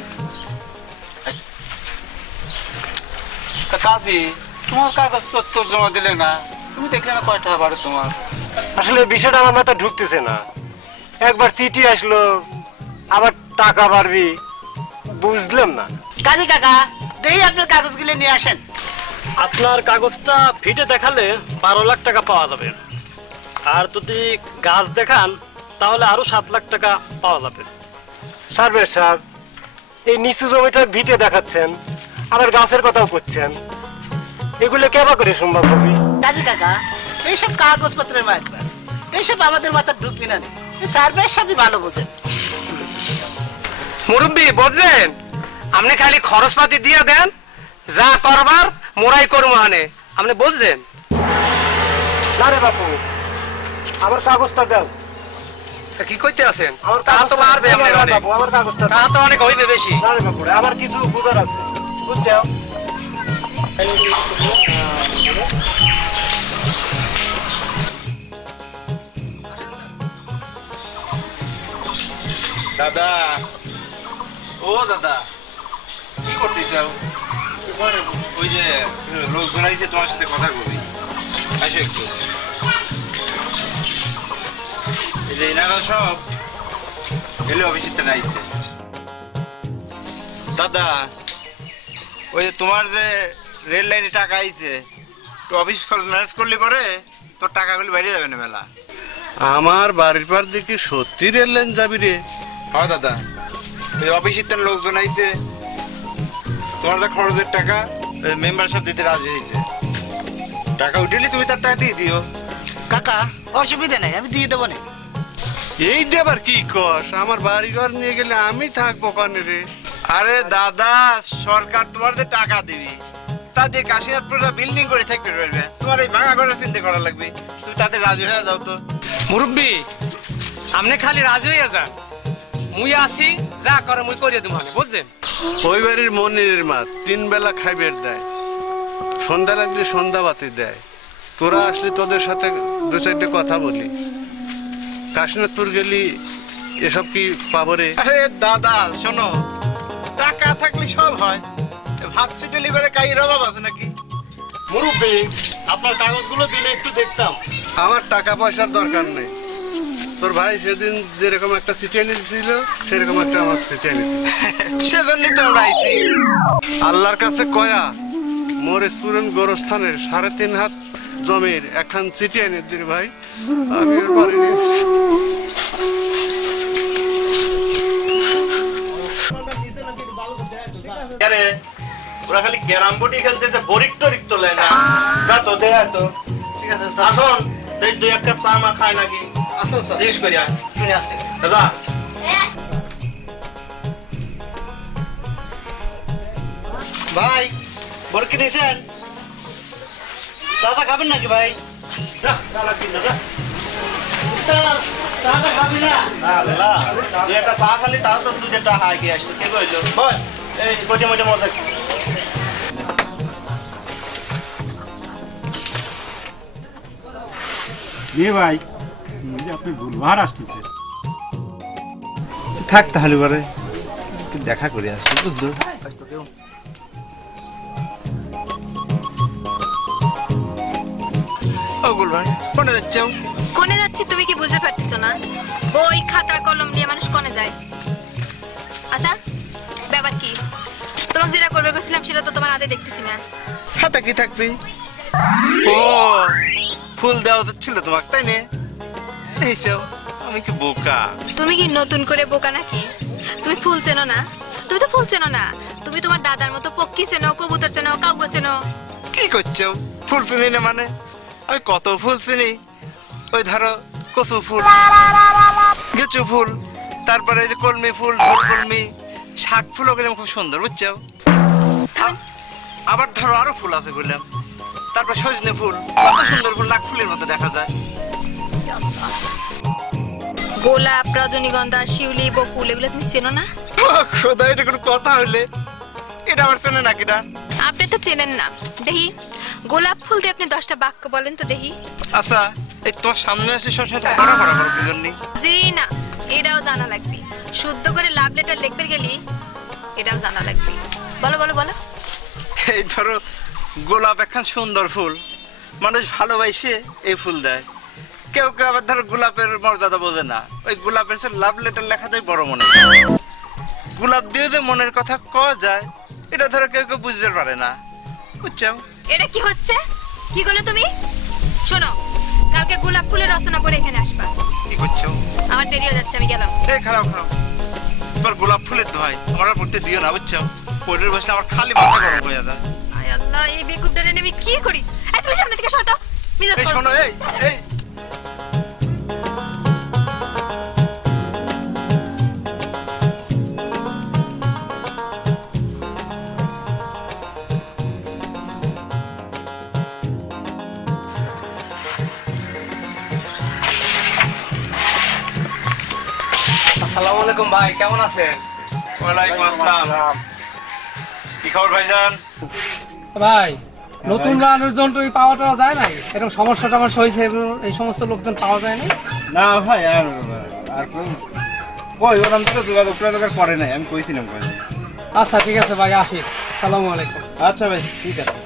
কাজী তোমার কাগজপত্র জমা দিলে না, তুমি দেখলে না কয় টাকা বাড়ে তোমার? আসলে বিষয়টা আমার মাথা ঢুকতেছে না। একবার চিঠি আসলো, আবার টাকা বাড়বি, বুঝলাম না। কাজী কাকা, দেখি আপনার কাগজগুলো নিয়ে আসেন। আপনার কাগজটা ভিটে দেখালে 12 লাখ টাকা পাওয়া যাবে, আর যদি গাছ দেখান তাহলে আরো 7 লাখ টাকা পাওয়া যাবে। সার্ভে সাহেব, এই নিচু জমিটা ভিটে দেখাচ্ছেন, আবার গাছের কথাও করছেন, এগুলো কেবা করে সম্ভব হবে? কাজী কাকা, এইসব কাগজপত্রের মায়ের বাস, এইসব আমাদের মাথা ঢুকবি না। সার্ভে সবই ভালো বোঝেন। মুরব্বী বুঝছেন, আপনি খালি খরচ পাতি দিয়ে দেন, যা করবার মোরাই করবো, মানে আপনি বুঝছেন না রে বাপু, আমার কাগজটা দাও। কি করতে আছেন? আমার টাকা তো বাড়বে, আমার কাগজটা টাকা তো অনেক হইবে বেশি। না রে বাপু, আমার কিছু বুঝার আছে, বুঝছো? দাদা, ও দাদা, কি করতেছ? ওই যে লোকজন আইছে, তোমার সাথে কথা কবি, আসো একটু। এই যে এনারা সব এলে অফিসে আইছে। দাদা, ওই যে তোমার যে রেল লাইনে টাকা আইছে, তো অফিস ম্যানেজ করলে পরে তোর টাকাগুলি বাইরে যাবে না মেলা। আমার বাড়ির পার দিকে সত্যি রেল লাইন যাবি রে? হ্যাঁ দাদা, ওই অফিসের লোকজন আইছে, তোমার যা খরচের টাকা মেম্বার সব দিতে রাজি হয়েছে। টাকা উঠেলি তুমি তার টাকা দিয়ে দিও। কাকা, অসুবিধা নাই, আমি দিয়ে দেবো না। এইটা আবার কি কস? আমার বাড়ি ঘর নিয়ে গেলে আমি থাকবো কানে রে? আরে দাদা, সরকার তোমার যে টাকা দিবি তা দিয়ে কাশিনাথপুর বিল্ডিং করে থাকতে পারবে, তোমার এই ভাঙা ঘরের চিন্তা করা লাগবে। তুমি তাদের রাজি হয়ে যাও তো। মুরব্বী আপনি খালি রাজি হয়ে যান, মুই আসি, যা করে মুই করিয়ে দেবো, মানে বুঝছেন? ওই বাড়ির মনির মা 3 বেলা খাইবের দেয়, সন্ধ্যা লাগলে সন্ধ্যা বাতি দেয়। তোরা আসলে তোদের সাথে 2-4টে কথা বলি। কাশীনাথপুর গেলি এসব কি পাবো রে? আরে দাদা শোনো, টাকা থাকলে সব হয়, ভাত ডেলিভারি কাইয়ের অভাব আছে নাকি? মুরব্বী, আপনার কাগজগুলো দিলে একটু দেখতাম। আমার টাকা পয়সার দরকার নেই, তোর ভাই সেদিন যেরকম একটা চিঠি এনে দিয়েছিল সেরকম একটা আমার চিঠি এনে সেজন্যই তো আমরা আইছি। আল্লাহর কাছে কয়া মোর স্পুরেন গোরস্থানের 3.5 হাত জমির একখান চিঠি এনে দিল ভাই, আমি ওর পারিনি। ওরা খালি ক্যারাম বোর্ডই খেলতেছে, বরিক টরিক তো লেয় না। যা তো দে, তো ঠিক আছে। আসুন, এই 2-1 কাপ চা মা খায় নাকি জিজ্ঞেস করি। শুনে আসতে দাদা, ভাই বরকি নিয়েছেন চাচা খাবেন নাকি ভাই যা চালা কিন না যা চাটা খাবি না আল্লাহ তুই একটা চা খালি তাও তো তুই যেটা হাই গিয়ে আসলো কে কইলো হয় এই কোটি মোটি মজা ভাই আপনি গুলবাহার আসতেছে থাক তাহলে পরে দেখা করে আসি বুঝলো ওগুল ভাই কোনে যাচ্ছ কোনে যাচ্ছি তুমি কি বুঝতে পারতেছো না বই খাতা কলম নিয়ে মানুষ কোনে যায় আচ্ছা ব্যাপার কি তোমাকে যেটা করবে বলছিলাম সেটা তো তোমার হাতে দেখতেছি না হাতে কি থাকবি ও ফুল দেওয়া ছিল তোমাকে তাই না এইসব আমি কি বোকা তুমি কি নতুন করে বোকা নাকি তুমি ফুল চেনো না তুমি তো ফুল চেনো না তুমি তোমার দাদার মতো পক্ষী চেনো কবুতর চেনো কাউয়া চেনো কি করছো ফুল চিনি না মানে আমি কত ফুল চিনি ওই ধরো কচু ফুল গেচু ফুল তারপরে এই যে কলমি ফুল ঢোল কলমি শাক ফুল ওগুলো খুব সুন্দর বুঝছো আবার ধরো আরো ফুল আছে বললাম তারপর সজনে ফুল কত সুন্দর ফুল নাক ফুলের মতো দেখা যায় গোলাপ রজনীগন্ধা শিউলি বকুল এগুলো তুমি চেনো না খোদা এটা কোনো কথা হইলে এটা আবার চেনে না কিনা আপনি তো চেনেন না দেখি গোলাপ ফুল দিয়ে আপনি 10টা বাক্য বলেন তো দেখি আচ্ছা এই তোমার সামনে আসলে সবসময় তো বড় বড় বড় কি জন্য জি না এটাও জানা লাগবে শুদ্ধ করে লাভ লেটার লিখবে গেলি এটাও জানা লাগবে বলো বলো বলো এই ধরো গোলাপ একখান সুন্দর ফুল মানুষ ভালোবাসে এই ফুল দেয় কেউ কেউ আবার ধরো গোলাপের মর্যাদা বোঝে না ওই গোলাপের লাভ লেটার লেখাটাই বড় মনে গোলাপ দিয়ে যে মনের কথা কওয়া যায় এটা ধরো কেউ কেউ বুঝতে পারে না বুঝছো এটা কি হচ্ছে কি করলে তুমি শোনো কালকে গোলাপ ফুলের রচনা পড়ে এখানে আসবা কি করছো আমার দেরি হয়ে যাচ্ছে আমি গেলাম এই খারাপ খারাপ এবার গোলাপ ফুলের দোহাই আমার আর পড়তে দিও না বুঝছো পড়ে বসলে আমার খালি মাথা গরম হয়ে যায় আয় আল্লাহ এই বেকুবটারে আমি কি করি এই তুমি সামনে থেকে সরো তো মিজাজ এই শোনো এই এই আসসালামু আলাইকুম ভাই কেমন আছেন ওয়ালাইকুম আসসালাম কি খবর ভাইজান ভাই নতুন মানুষজন তো পাওয়াটা যায় না এরকম সমস্যা টমস্যা হয়েছে এই সমস্ত লোকজন পাওয়া যায় না না ভাই আর কই ওরকম তো যোগাযোগ করে নাই আমি কইছিলাম কই আচ্ছা ঠিক আছে ভাই আসি আসসালামু আলাইকুম আচ্ছা ভাই ঠিক আছে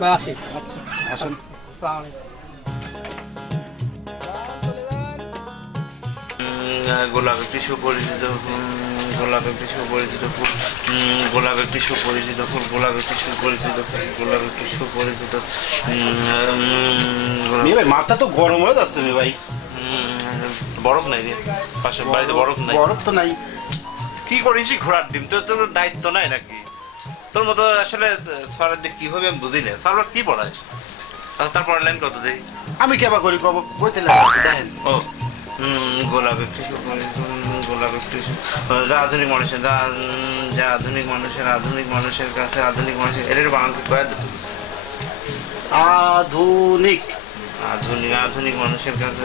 ভাই আসি আচ্ছা আসুন আসসালামু আলাইকুম গোলাপ একটি সুপরিচিত গোলাপ একটি সুপরিচিত ফুল গোলাপ একটি সুপরিচিত ফুল গোলাপ একটি সুপরিচিত ফুল গোলাপ একটি সুপরিচিত মাথা তো গরম হয়ে যাচ্ছে ভাই বরফ নাই রে পাশের বাড়িতে বরফ নাই বরফ তো নাই কি করেছি ঘোড়ার ডিম তোর দায়িত্ব নাই নাকি তোর মতো আসলে স্যারের দিক কি হবে আমি বুঝি না স্যার কি পড়ায় তারপর লাইন কত দেই আমি কেবা করি কব বইতে লাগছে দেখেন ও গোলাপ একটি গোলাপ একটি যা আধুনিক মানুষের যা আধুনিক মানুষের কাছে আধুনিক মানুষের এর বাংলা কয়া দিত আধুনিক আধুনিক আধুনিক মানুষের কাছে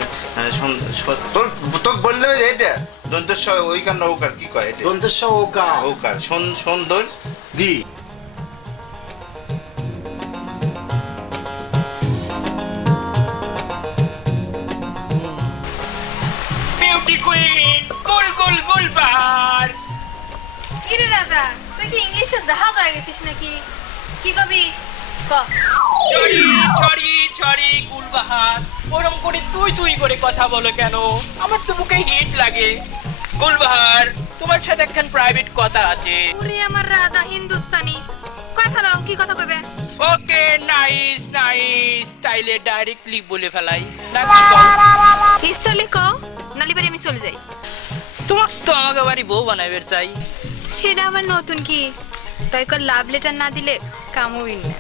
তোর তোকে বললে এইটা দন্তেশ ওইকার নৌকার কি কয় এটা দন্তেশ ওকা ওকার সুন্দর দি বিউটি কুইন গোল গোল গোল পাহাড় কি রে রাজা তুই কি ইংলিশে জাহাজ হয়ে গেছিস নাকি কি কবি ক ছড়ি ছড়ি ছড়ি গুলবাহার ওরম করে তুই তুই করে কথা বলো কেন আমার তো বুকে হিট লাগে গুলবাহার তোমার সাথে একখান প্রাইভেট কথা আছে ওরে আমার রাজা হিন্দুস্তানি কয় ফেলাও কি কথা কইবে ওকে নাইস নাইস তাইলে ডাইরেক্টলি বলে ফেলাই ইসলি ক নালি বাড়ি আমি চলে যাই তোমার তো আমাকে বাড়ি বউ বানাইবে চাই সেটা আমার নতুন কি তাই কর লাভ লেটার না দিলে কাম হইল না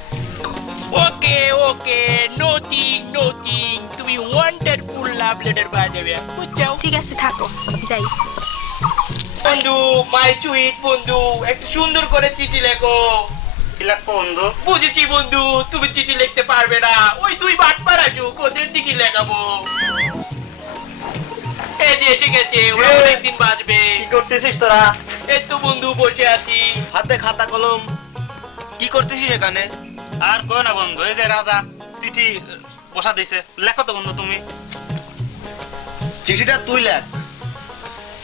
ওকে ওকে নোথিং নোথিং তুমি ওয়ান্ডারফুল লাভ লেটার পাঠাবে বুঝছো ঠিক আছে থাকো যাই বন্ধু মাই সুইট বন্ধু একটু সুন্দর করে চিঠি লেখো কি লাগবো বন্ধু? বুঝেছি বন্ধু, তুমি চিঠি লিখতে পারবে না, ওই দুই বাটপার আছো, ওদের দিকে লেখাবো। এই যে এসে গেছে, ওরা অনেকদিন বাঁচবে। কি করতেছিস তোরা? এই তো বন্ধু বসে আছি, হাতে খাতা কলম। কি করতেছিস এখানে? আর কই না বন্ধু, এই যে রাজা চিঠি বসা দিছে, লেখো তো বন্ধু তুমি। চিঠিটা তুই লেখ।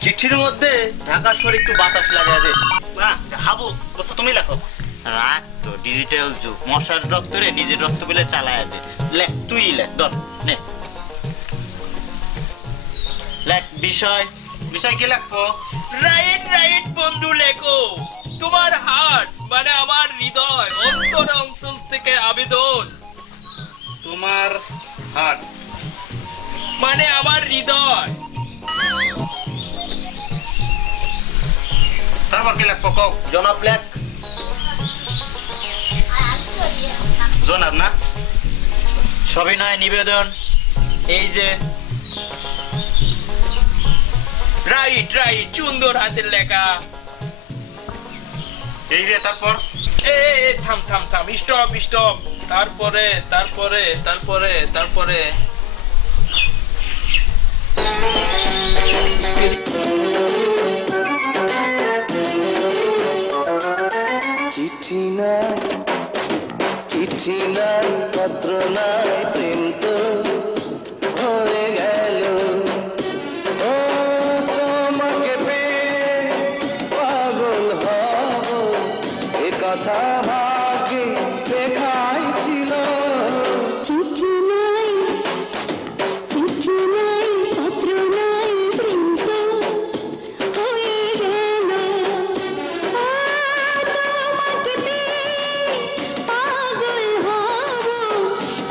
চিঠির মধ্যে ঢাকা শহরে একটু বাতাস লাগিয়ে দে। হাবু বসে তুমি লেখো। রাখ তো, ডিজিটাল যুগ, মশার রক্তরে নিজের রক্ত গুলো চালায় দে। লেখ, তুই লেখ, ধর নে লেখ। বিষয় বিষয় কি লেখবো? রাইট রাইট বন্ধু লেখো। তোমার হার্ট মানে আমার হৃদয়, অন্তর অঞ্চল থেকে আবেদন। তোমার হার্ট মানে আমার হৃদয়। তারপর কি লেখবো কও? জনাব লেখ। জনাব না? সবিনয় নিবেদন। এই যে রাইট রাইট, সুন্দর হাতের লেখা। এই যে তারপর থাম থাম থাম, স্টপ স্টপ। তারপরে তারপরে তারপরে তারপরে চিঠি নাই, চিঠি নাই, পত্র নাই, প্রেম তো হয়ে গেল। ও তোমাকে পেয়ে পাগল হব, এ কথা ভাগ্যে লেখাই ছিল। চিঠি নাই, চিঠি নাই, পত্র নাই, প্রেম তো হয়ে গেল। তোমাকে পেয়ে পাগল হব,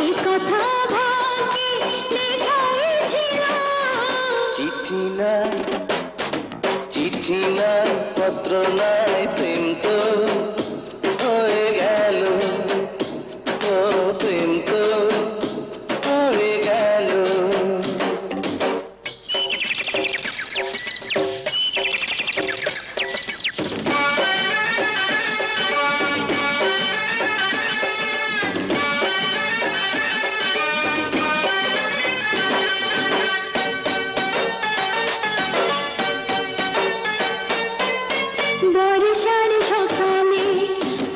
এ কথা ভাগ্যে লেখাই ছিল। চিঠি নাই, চিঠি নাই, পত্র নাই, প্রেম তো হয়ে গেল। ও প্রেম তো হয়ে গেল। বর্ষার সকালে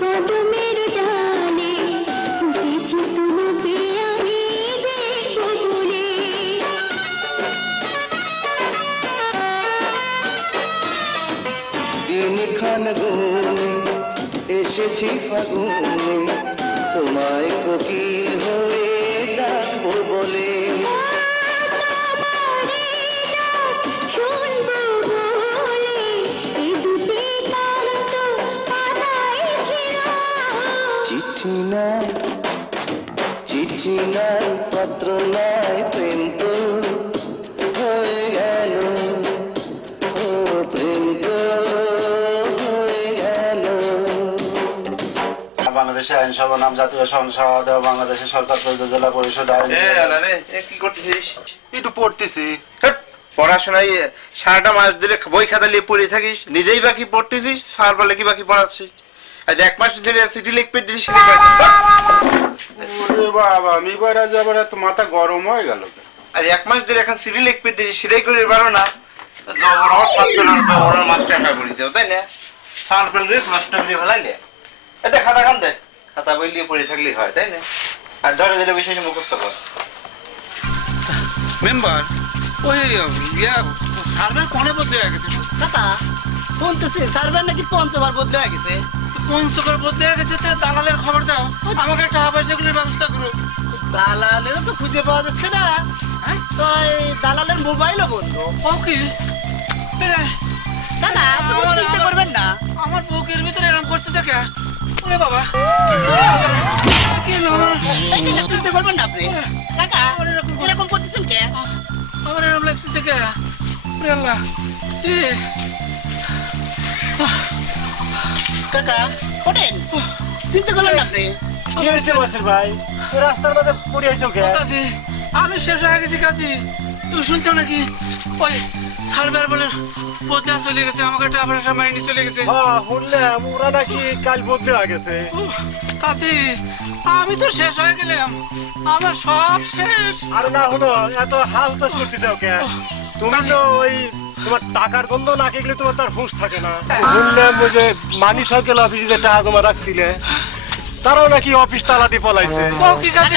কদমের ডালে ফুটেছে তোমাকে আমি দেখব বলে। দিনখান গুনে এসেছি ফাগুনে, তোমায় কোকিল হয়ে ডাকবো বলে। শুনবো বলে এ দুটি কাল তো পাতায় ছিল। চিঠি নাই, চিঠি নাই, পত্র নাই, প্রেম তো হয়ে গেল। ও প্রেম তো হয়ে গেল। বাংলাদেশের আইনসভা নাম জাতীয় সংসদ ও বাংলাদেশের সরকার প্রযোজ্য জেলা পরিষদ আইন। কি করতেছিস? একটু পড়তেছি। পড়াশোনায় সারাটা মাস ধরে বই খাতা নিয়ে পড়ে থাকিস, নিজেই বাকি পড়তেছিস, সার বলে কি বাকি পড়াচ্ছিস। আজ এক মাস ধরে চিঠি লিখতে দিস। বাবা আমি বাইরে যাবার এত মাথা গরম হয়ে গেল। আজ এক মাস ধরে এখন সিডি লিখতে দিস, সেটাই করে পারো না। জবর ছাত্র না, জবর মাস্টার হয়ে পড়িতে, তাই না? সান পেল করে মাস্টার করে ফেলাইলে। এটা খাতা খান দেয়, খাতা বই নিয়ে পড়ে থাকলেই হয়, তাই না? আর ধরে ধরে বিষয় মুখস্থ কর। মেম্বার ওই সার্ভে কোনে বদলে হয়ে গেছে? কাকা শুনতেছি সার্ভে নাকি পঞ্চবার বদলে হয়ে গেছে। পঞ্চবার বদলে হয়ে গেছে, দালালের খবর দাও, আমাকে টাকা পয়সাগুলির ব্যবস্থা করো। দালালেরও তো খুঁজে পাওয়া যাচ্ছে না। তো এই দালালের মোবাইলও বন্ধ। ওকে দাদা চিন্তা করবেন না, আমার বুকের ভিতরে এরকম করতেছে কে? ওরে বাবা, চিন্তা করবেন না আপনি। কাকা এরকম করতেছেন কে? আমার এরকম লাগতেছে কে? ওরে আল্লাহ, কাকা ওঠেন, চিন্তা করবেন না আপনি। কি হয়েছে বসির ভাই? রাস্তার মধ্যে পড়ে আইছো কে? আমি শেষ হয়ে গেছি কাজী, তুই শুনছো নাকি? ওই সার্ভার বলে বদলা চলে গেছে, আমাকে একটা অপারেশন মাইনে চলে গেছে। হ্যাঁ শুনলাম ওরা নাকি কাল বদলে গেছে। কাজী আমি তো শেষ হয়ে গেলাম, আমার সব শেষ। আর না হলো এত হাউতাস করতে চাও কে? তুমি তো ওই তোমার টাকার গন্ধ নাকে গেলে তোমার তার হুঁশ থাকে না। শুনলাম ওই যে মানি সাইকেল অফিসে যে টাকা জমা রাখছিলে তারাও নাকি অফিস তালা দিয়ে পলাইছে। কি কাজী?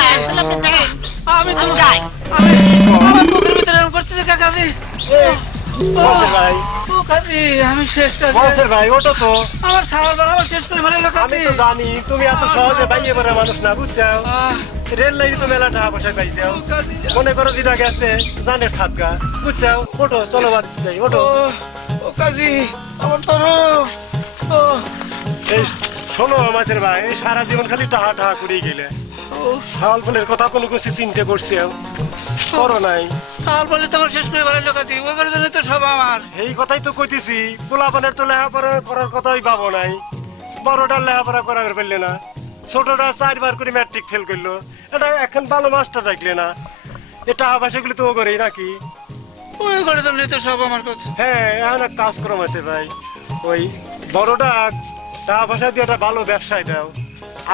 আমি তো যাই, আমি আমার বুকের ভিতরে এরকম করতেছে কাজী। আমি শেষ ভাই ওটা তো আমার সালবার আমার শেষ করে ফেলে। আমি তো জানি তুমি এত সহজে বাইয়ে মারা মানুষ না, বুঝছো? রেল লাইনে তো মেলা টাকা পয়সা পাইছো, মনে করো যেটা গেছে জানের সাতগা, বুঝছো? ওটো চলো বাড়ি যাই, ওটো। ও কাজী আমার তো এই শোনো মাছের ভাই, এই সারা জীবন খালি টাহা টাহা করেই গেলে। সাল ফলের কথা কোনো কিছু চিন্তা করছি করো নাই। সাল বলে তোমার শেষ করে ভালো কাজী, ওই জন্য তো সব আমার। এই কথাই তো কইতেছি, পোলাপানের তো লেখাপড়া করার কথাই পাবো নাই। বড়টার লেখাপড়া করার পারলে না, ছোটটা 4 বার করে ম্যাট্রিক ফেল করলো। এটা এখন ভালো মাস্টার থাকলে না, এটা আবাসগুলো তো ও করেই নাকি ওই করে জন্য তো সব আমার কাছে। হ্যাঁ এখন এক কাজ করো আছে ভাই, ওই বড়টা টাকা পয়সা দিয়ে একটা ভালো ব্যবসায় দাও,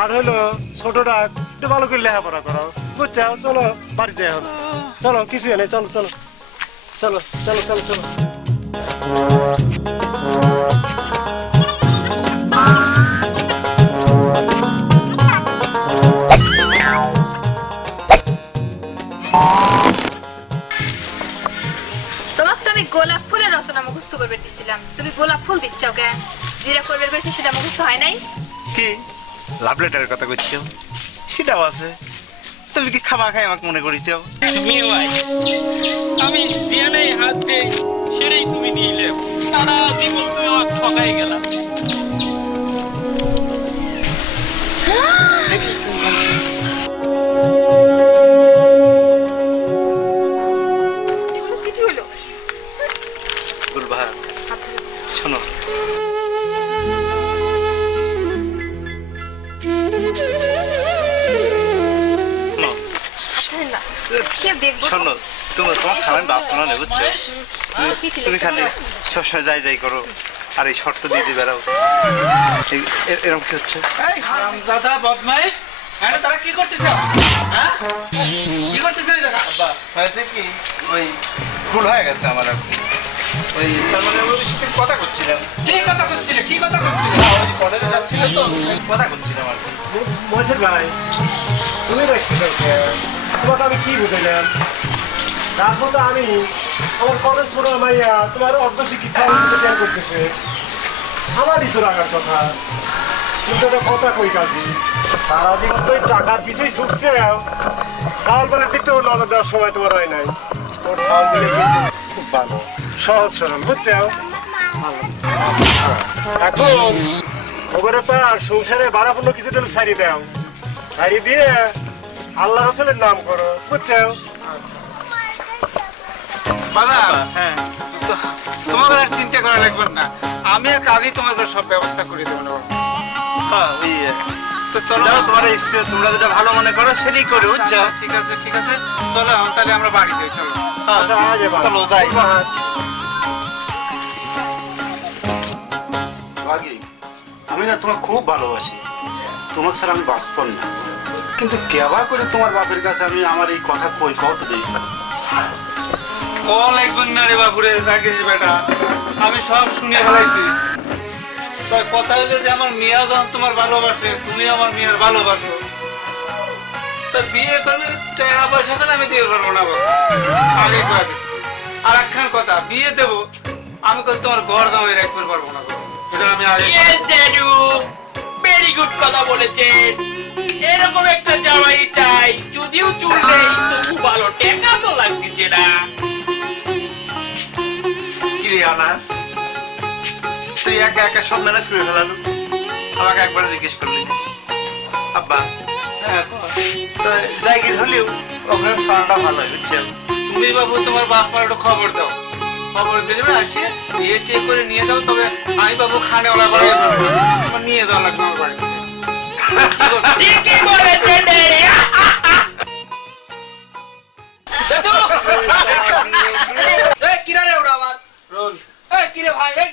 আর হলো ছোটটা একটু ভালো করে লেখাপড়া করাও, বুঝছো? চলো বাড়ি যাই এখন, চলো কিছু নেই, চলো চলো চলো চলো চলো চলো। তোমাকে তো আমি গোলাপ ফুলের রচনা মুখস্থ করবে দিছিলাম, তুমি গোলাপ ফুল দিচ্ছ কে? যেটা করবে কইছে সেটা মুখস্থ হয় নাই? কি লাভ লেটারের কথা কইছো? সেটাও আছে। তুমি কি খাবার খাই আমাকে মনে করিছো? আমি দিয়া নেই হাত দেই, সেটাই তুমি নিলে। সারা জীবন তুমি আমাকে ঠকাই গেলা। চিঠি হলো গুলবাহার শোনো, শোনো তুমি তোমার সামনে বাপ শোনো না, বুঝছো? তুমি খালি সবসময় যাই যাই করো আর এই শর্ত দিয়ে দিয়ে বেড়াও, এরকম কি হচ্ছে? দাদা বদমাইশ, তারা কি করতেছে? কি করতেছে ওই জায়গা? হয়েছে কি, ওই ভুল হয়ে গেছে আমার আর কি। ওই তার মানে ওই সাথে কথা করছিলাম। কি কথা করছিলে? কি কথা করছিলে? ওই কলেজে যাচ্ছিল তো কথা করছিলাম আর কি। মহেশের ভাই তুমি দেখছি তোমাকে আমি কি বুঝাইলাম? দেখো তো আমি আমার কলেজ পড়া মাইয়া তোমার অর্ধ চিকিৎসা করতেছে, আমারই তো রাখার কথা, কিন্তু একটা কথা কই কাজী, সারা জীবন তো টাকার পিছুই ছুটছে। চাউল বলে দিতেও নজর দেওয়ার সময় তোমার হয় নাই। ওর চাউল দিলে খুব ভালো, সহজ সরল, বুঝছো? এখন ওগরে পার সংসারে বাড়াপূর্ণ কিছু দিলে ছাড়ি দাও, ছাড়ি দিয়ে আল্লাহ রসুলের নাম করো, বুঝছো? বাবা হ্যাঁ, তোমাকে আর চিন্তা করা লাগবে না, আমি আর কাজই তোমাকে সব ব্যবস্থা করে দেবো না। তো চলো, তোমার ইচ্ছে তোমরা যেটা ভালো মনে করো সেটাই করে, বুঝছো? ঠিক আছে ঠিক আছে, চলো তাহলে আমরা বাড়ি যাই। চলো চলো যাই। আমি না তোমাকে খুব ভালোবাসি, তোমাকে স্যার আমি বাঁচব না, কিন্তু কেবা করে তোমার বাপের কাছে আমি আমার এই কথা কই কত দিই কল একবার না রে বাপুরে, থাকিস বেটা, আমি সব শুনে ফেলাইছি। কথা হইলে যে আমার মিয়া যখন তোমার ভালোবাসে, তুমি আমার মিয়ার ভালোবাসো, তা বিয়ে করলে টাকা পয়সা করে আমি দিতে পারবো না, আগে করে দিচ্ছি। আর একখান কথা, বিয়ে দেবো আমি তোমার ঘর দামে রাখতে পারবো না, এটা আমি আগে। ভেরি গুড কথা বলেছেন, এরকম একটা জামাই চাই, যদিও চুল নেই তবু ভালো, টেকা তো লাগতেছে না। কি রে আনা, তুই একা একা সব ম্যানেজ করে ফেলালো, আমাকে একবার জিজ্ঞেস করলি আব্বা? জায়গা হলেও ওখানে শোনাটা ভালো, বুঝছেন? তুমি বাবু তোমার বাপ মার একটু খবর দাও, খবর দিলে আসে বিয়ে টিয়ে করে নিয়ে যাও, তবে আমি বাবু খানে ওলা করে নিয়ে যাওয়া লাগবে আমার বাড়িতে। ঠিকই বলেছেন রে। কিরা রে ওরা আবার কি রে ভাই এই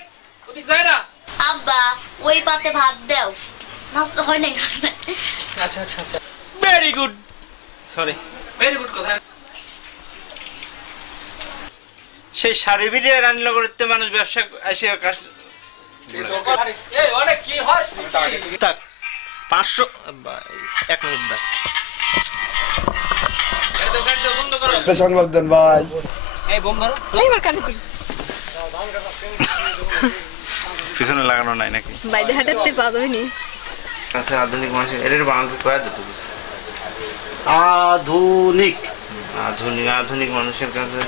ওদিক যায় না আব্বা ওই পাতে ভাত দাও না হয় নাই আচ্ছা আচ্ছা আচ্ছা very good sorry very good কথা সেই শাড়ি ভিড়ে রানীনগরের মানুষ ব্যবসা এসে এই অনেক কি হয় থাক 500 1 মিনিট ভাই এটা বন্ধ করো একটা সংলাপ দেন ভাই এই বন্ধ করো এইবার কানে কই পিছনে লাগানো নাই নাকি বাইরে হাঁটাতে পাওয়া যাবে নি আচ্ছা আধুনিক মানুষ এর বাংলা কয়া দিত আধুনিক আধুনিক মানুষের কাছে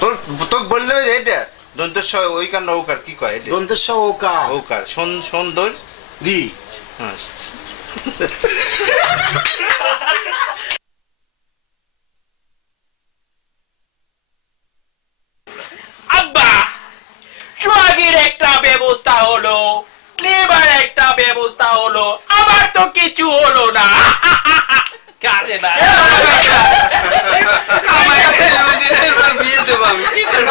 তোর তোক বললে এটা দন্তের ওইকার নৌকার কি কয় এটা দন্তের ওকার ওকার সুন্দর রি হ্যাঁ আব্বা সোহাগীর একটা ব্যবস্থা হলো নেবার একটা ব্যবস্থা হলো আমার তো কিছু হলো না কারে না বিয়ে দেব আমি কি করব